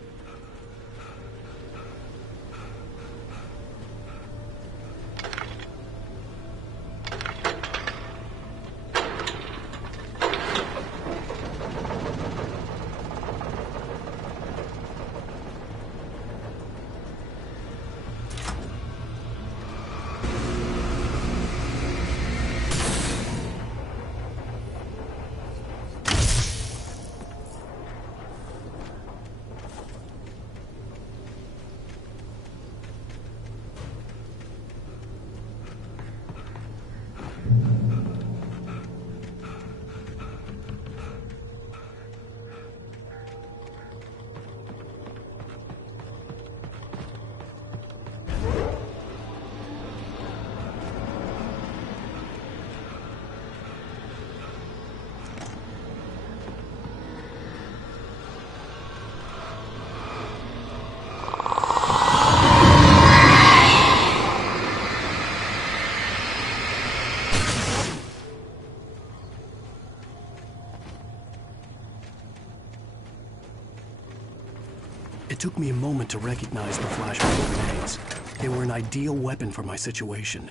It took me a moment to recognize the flashbang grenades. They were an ideal weapon for my situation.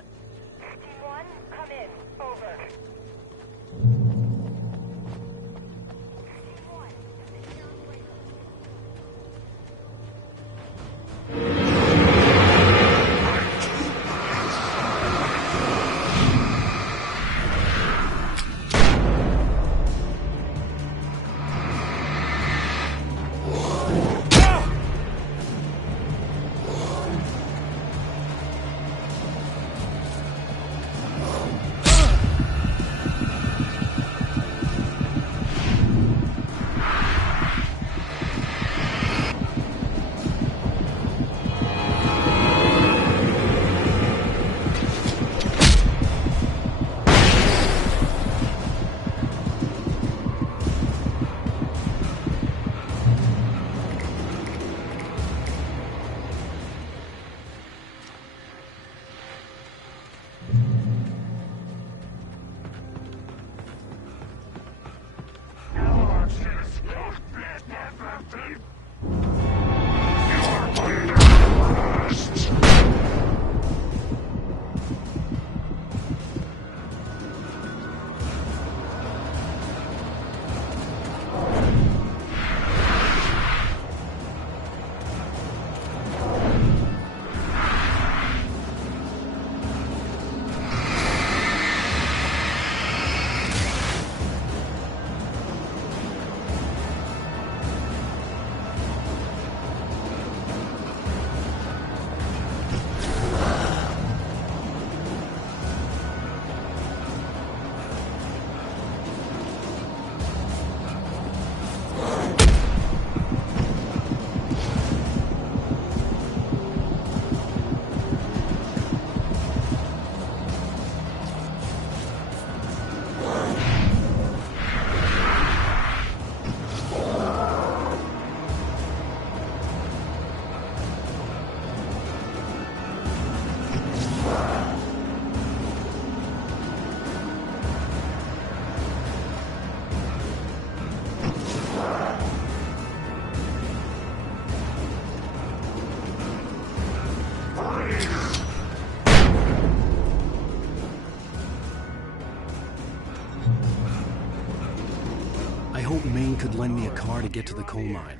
could lend me a car to get to the coal mine.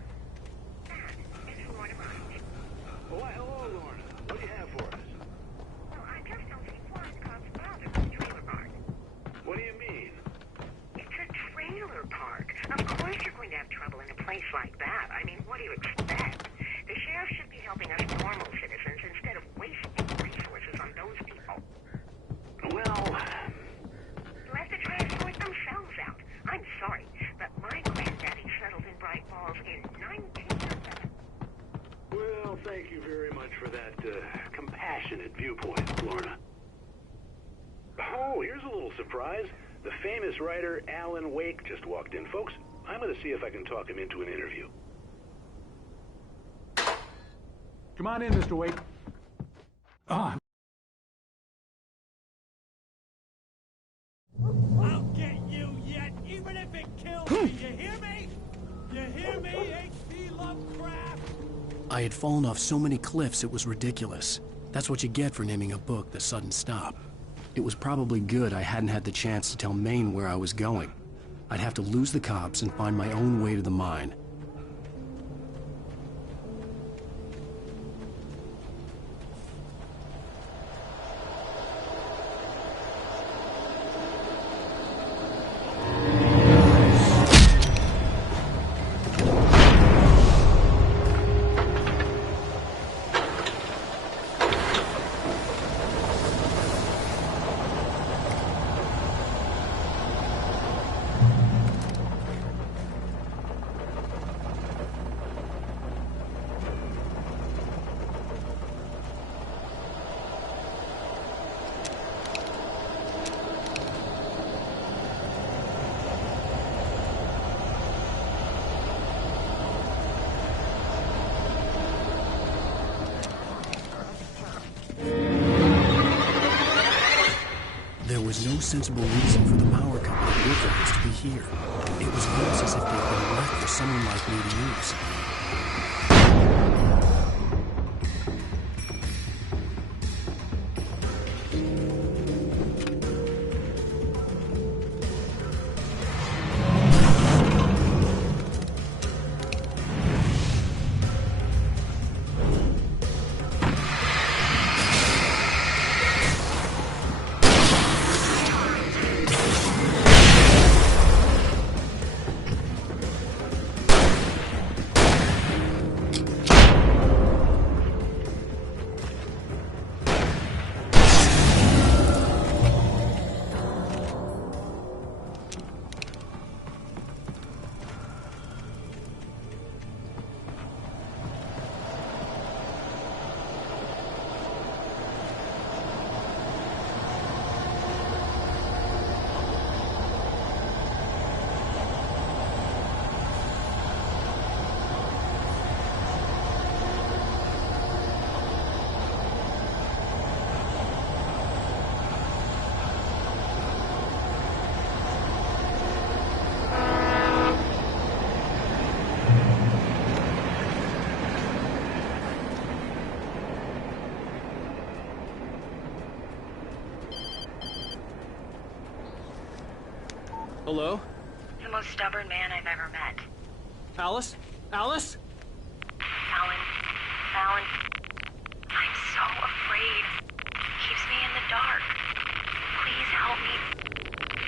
Why, hello, Lorna. What do you have for us? Well, I just don't see why the cops bothered with the trailer park. What do you mean? It's a trailer park. Of course you're going to have trouble in a place like that. I mean, what do you expect? The sheriff should be helping us normal citizens instead of wasting resources on those people. Well... Let the try to sort themselves out. I'm sorry, but my granddaddy settled in Bright Falls in 1907. Well, thank you very much for that, compassionate viewpoint, Lorna. Oh, here's a little surprise. The famous writer Alan Wake just walked in. Folks, I'm gonna see if I can talk him into an interview. Come on in, Mr. Wake. Ah. I'll get you yet, even if it kills me. You hear me? You hear me, H.P. Lovecraft? I had fallen off so many cliffs it was ridiculous. That's what you get for naming a book The Sudden Stop. It was probably good I hadn't had the chance to tell Maine where I was going. I'd have to lose the cops and find my own way to the mine. There was no sensible reason for the power company workers to be here. It was almost as if they'd been left for someone like me to use. Hello? The most stubborn man I've ever met. Alice? Alice? Alan. Alan. I'm so afraid. Keeps me in the dark. Please help me.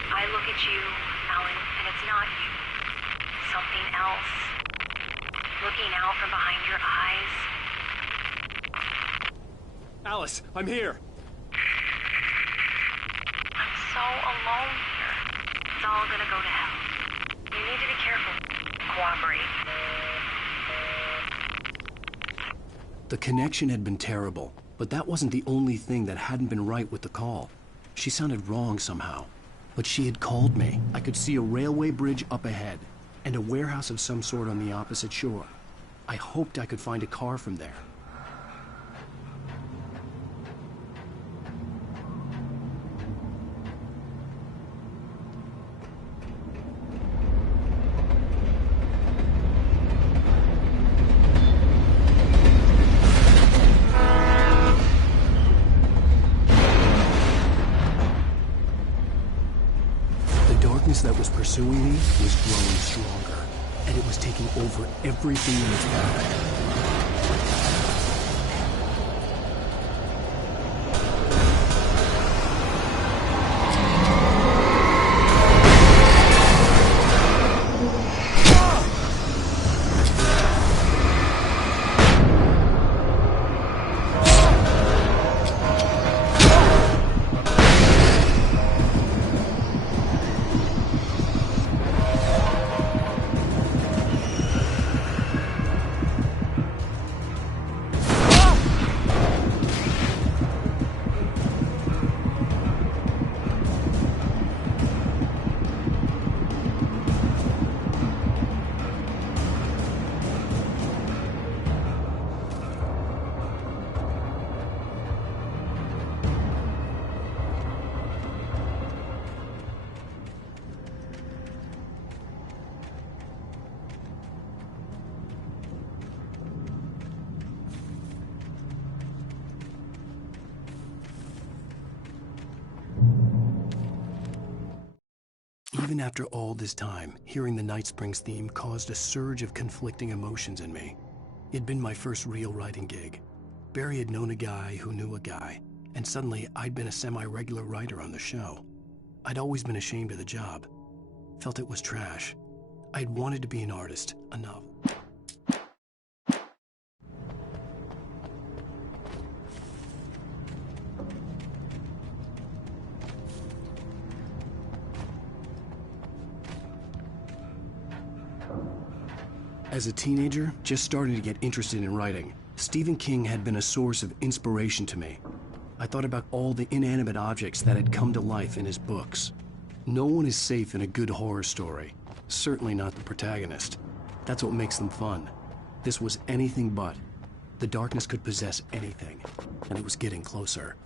I look at you, Alan, and it's not you. Something else. Looking out from behind your eyes. Alice, I'm here. I'm so alone here. It's all gonna go to hell. You need to be careful. Cooperate. The connection had been terrible, but that wasn't the only thing that hadn't been right with the call. She sounded wrong somehow, but she had called me. I could see a railway bridge up ahead, and a warehouse of some sort on the opposite shore. I hoped I could find a car from there. That was pursuing me was growing stronger. and it was taking over everything in its path. Even after all this time, hearing the Night Springs theme caused a surge of conflicting emotions in me. It'd been my first real writing gig. Barry had known a guy who knew a guy, and suddenly I'd been a semi-regular writer on the show. I'd always been ashamed of the job. Felt it was trash. I'd wanted to be an artist, enough. As a teenager, just starting to get interested in writing, Stephen King had been a source of inspiration to me. I thought about all the inanimate objects that had come to life in his books. No one is safe in a good horror story. Certainly not the protagonist. That's what makes them fun. This was anything but. The darkness could possess anything, and it was getting closer.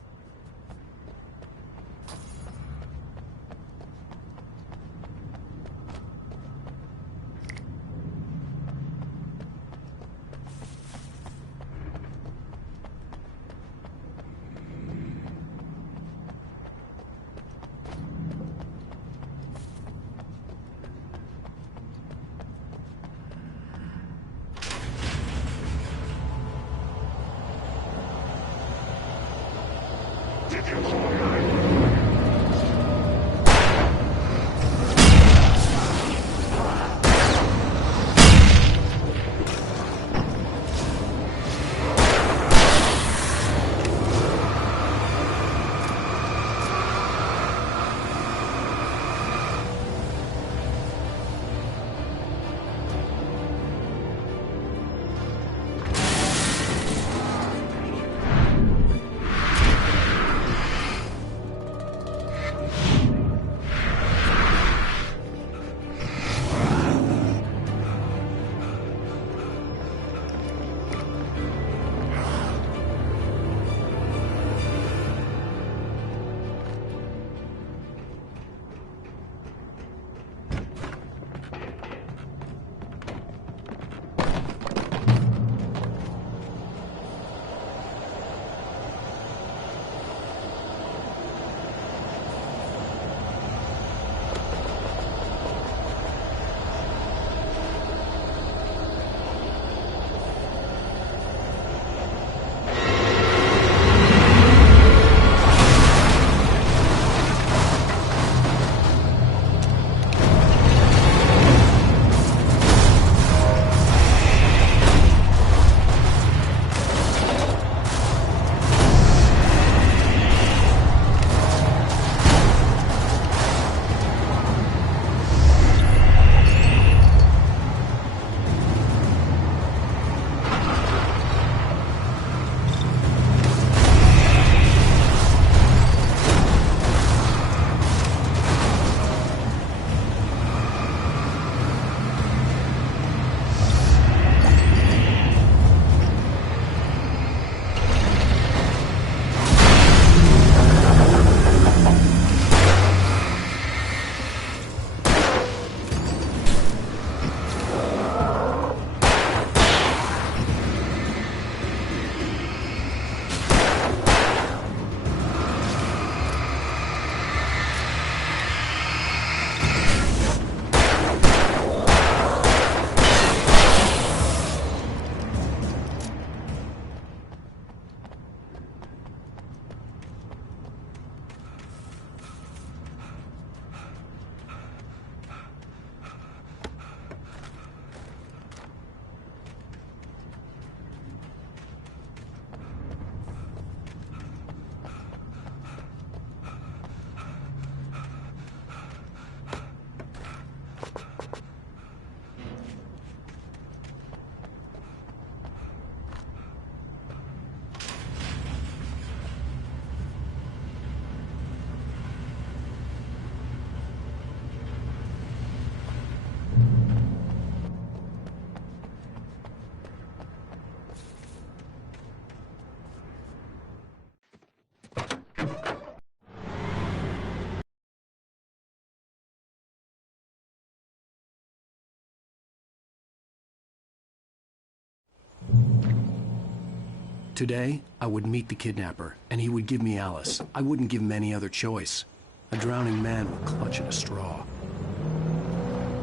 Today, I would meet the kidnapper, and he would give me Alice. I wouldn't give him any other choice. A drowning man would clutch at a straw.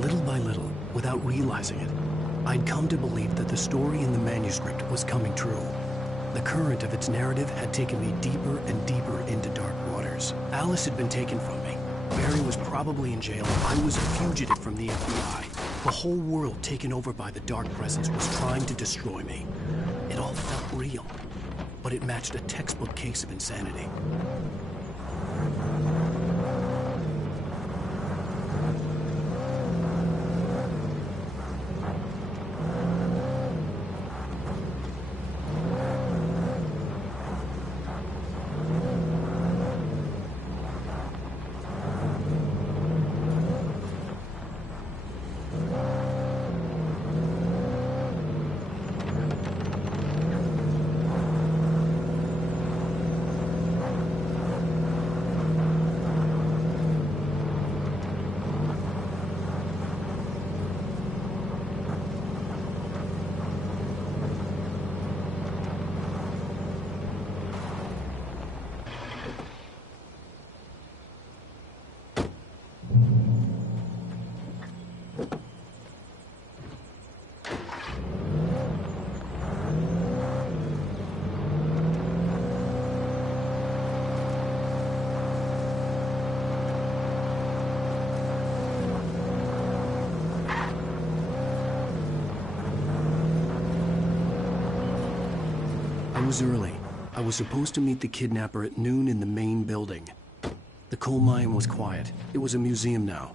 Little by little, without realizing it, I'd come to believe that the story in the manuscript was coming true. The current of its narrative had taken me deeper and deeper into dark waters. Alice had been taken from me. Barry was probably in jail. I was a fugitive from the FBI. The whole world taken over by the Dark Presence was trying to destroy me. It all felt real, but it matched a textbook case of insanity. It was early. I was supposed to meet the kidnapper at noon in the main building. The coal mine was quiet. It was a museum now.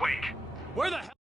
Wake! Where the hell?